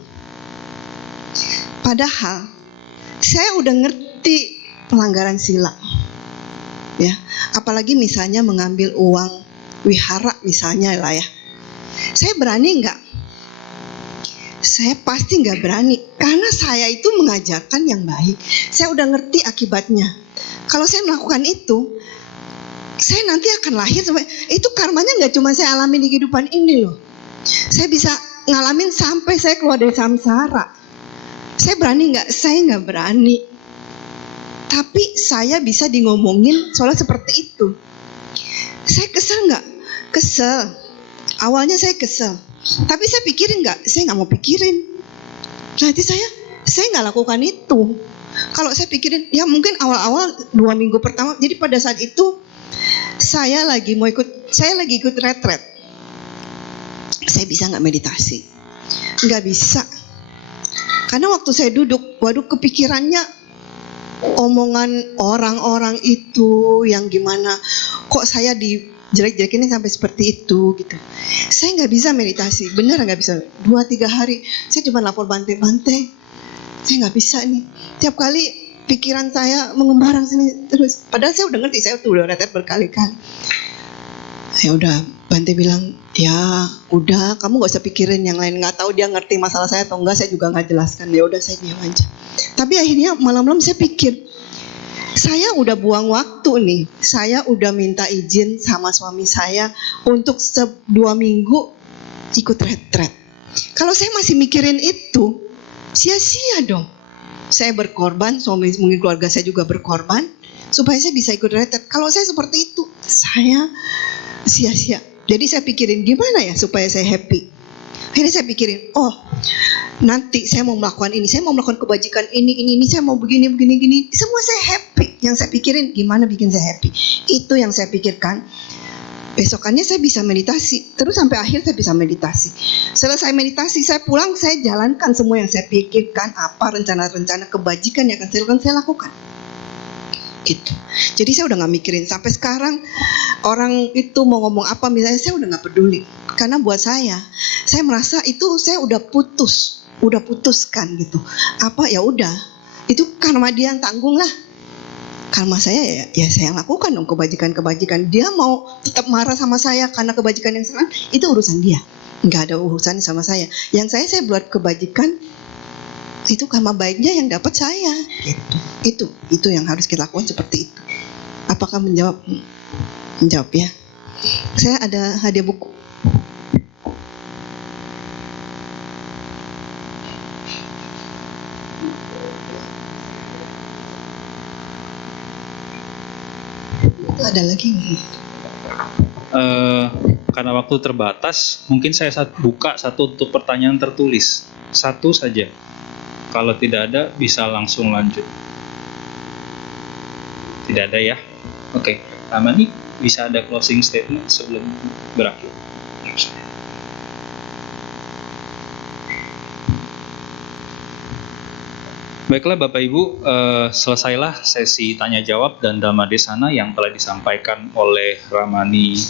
Padahal saya udah ngerti pelanggaran sila, ya. Apalagi misalnya mengambil uang wihara misalnya lah ya. Saya berani enggak? Saya pasti nggak berani karena saya itu mengajarkan yang baik. Saya udah ngerti akibatnya. Kalau saya melakukan itu, saya nanti akan lahir sampai itu karmanya nggak cuma saya alami di kehidupan ini loh. Saya bisa ngalamin sampai saya keluar dari samsara. Saya berani nggak? Saya nggak berani. Tapi saya bisa di ngomongin soalnya seperti itu. Saya kesel nggak? Kesel. Awalnya saya kesel. Tapi saya pikirin nggak? Saya nggak mau pikirin. Nanti saya nggak lakukan itu. Kalau saya pikirin, ya mungkin awal-awal 2 minggu pertama. Jadi pada saat itu saya lagi ikut retret. Saya bisa nggak meditasi? Nggak bisa. Karena waktu saya duduk, waduh kepikirannya omongan orang-orang itu yang gimana. Kok saya jelek-jelekinnya sampai seperti itu gitu. Saya nggak bisa meditasi, bener nggak bisa. 2-3 hari saya cuma lapor bantai-bantai. Saya nggak bisa nih. Tiap kali pikiran saya mengembarang sini terus. Padahal saya udah ngerti, saya udah retret berkali-kali. Ya udah, Bante bilang, ya udah kamu nggak usah pikirin yang lain. Nggak tahu dia ngerti masalah saya atau enggak, saya juga nggak jelaskan. Ya udah saya diam aja. Tapi akhirnya malam-malam saya pikir, saya udah buang waktu nih. Saya udah minta izin sama suami saya untuk 2 minggu ikut retret. Kalau saya masih mikirin itu, sia-sia dong. Saya berkorban, suami mungkin keluarga saya juga berkorban supaya saya bisa ikut retret. Kalau saya seperti itu, saya sia-sia. Jadi saya pikirin gimana ya supaya saya happy. Akhirnya saya pikirin, oh nanti saya mau melakukan ini, saya mau melakukan kebajikan ini, saya mau begini. Semua saya happy. Yang saya pikirin gimana bikin saya happy. Itu yang saya pikirkan. Besokannya saya bisa meditasi. Terus sampai akhir saya bisa meditasi. Selesai meditasi, saya pulang, saya jalankan semua yang saya pikirkan. Apa rencana-rencana kebajikan yang akan saya lakukan. Gitu. Jadi saya udah gak mikirin. Sampai sekarang orang itu mau ngomong apa misalnya, saya udah gak peduli. Karena buat saya merasa itu saya udah putuskan gitu. Apa ya udah, itu karma dia yang tanggung lah. Karma saya ya saya yang lakukan dong kebajikan-kebajikan. Dia mau tetap marah sama saya karena kebajikan yang salah, itu urusan dia. Nggak ada urusan sama saya. Yang saya buat kebajikan itu karma baiknya yang dapat saya. Itu yang harus kita lakukan seperti itu. Apakah menjawab? Menjawab ya. Saya ada hadiah buku. Ada lagi nggak? Karena waktu terbatas, mungkin saya buka satu untuk pertanyaan tertulis. Satu saja. Kalau tidak ada, bisa langsung lanjut. Tidak ada ya? Oke. Amani, bisa ada closing statement sebelum berakhir? Baiklah Bapak Ibu, selesailah sesi tanya jawab dan Dhamma Desana yang telah disampaikan oleh Ramani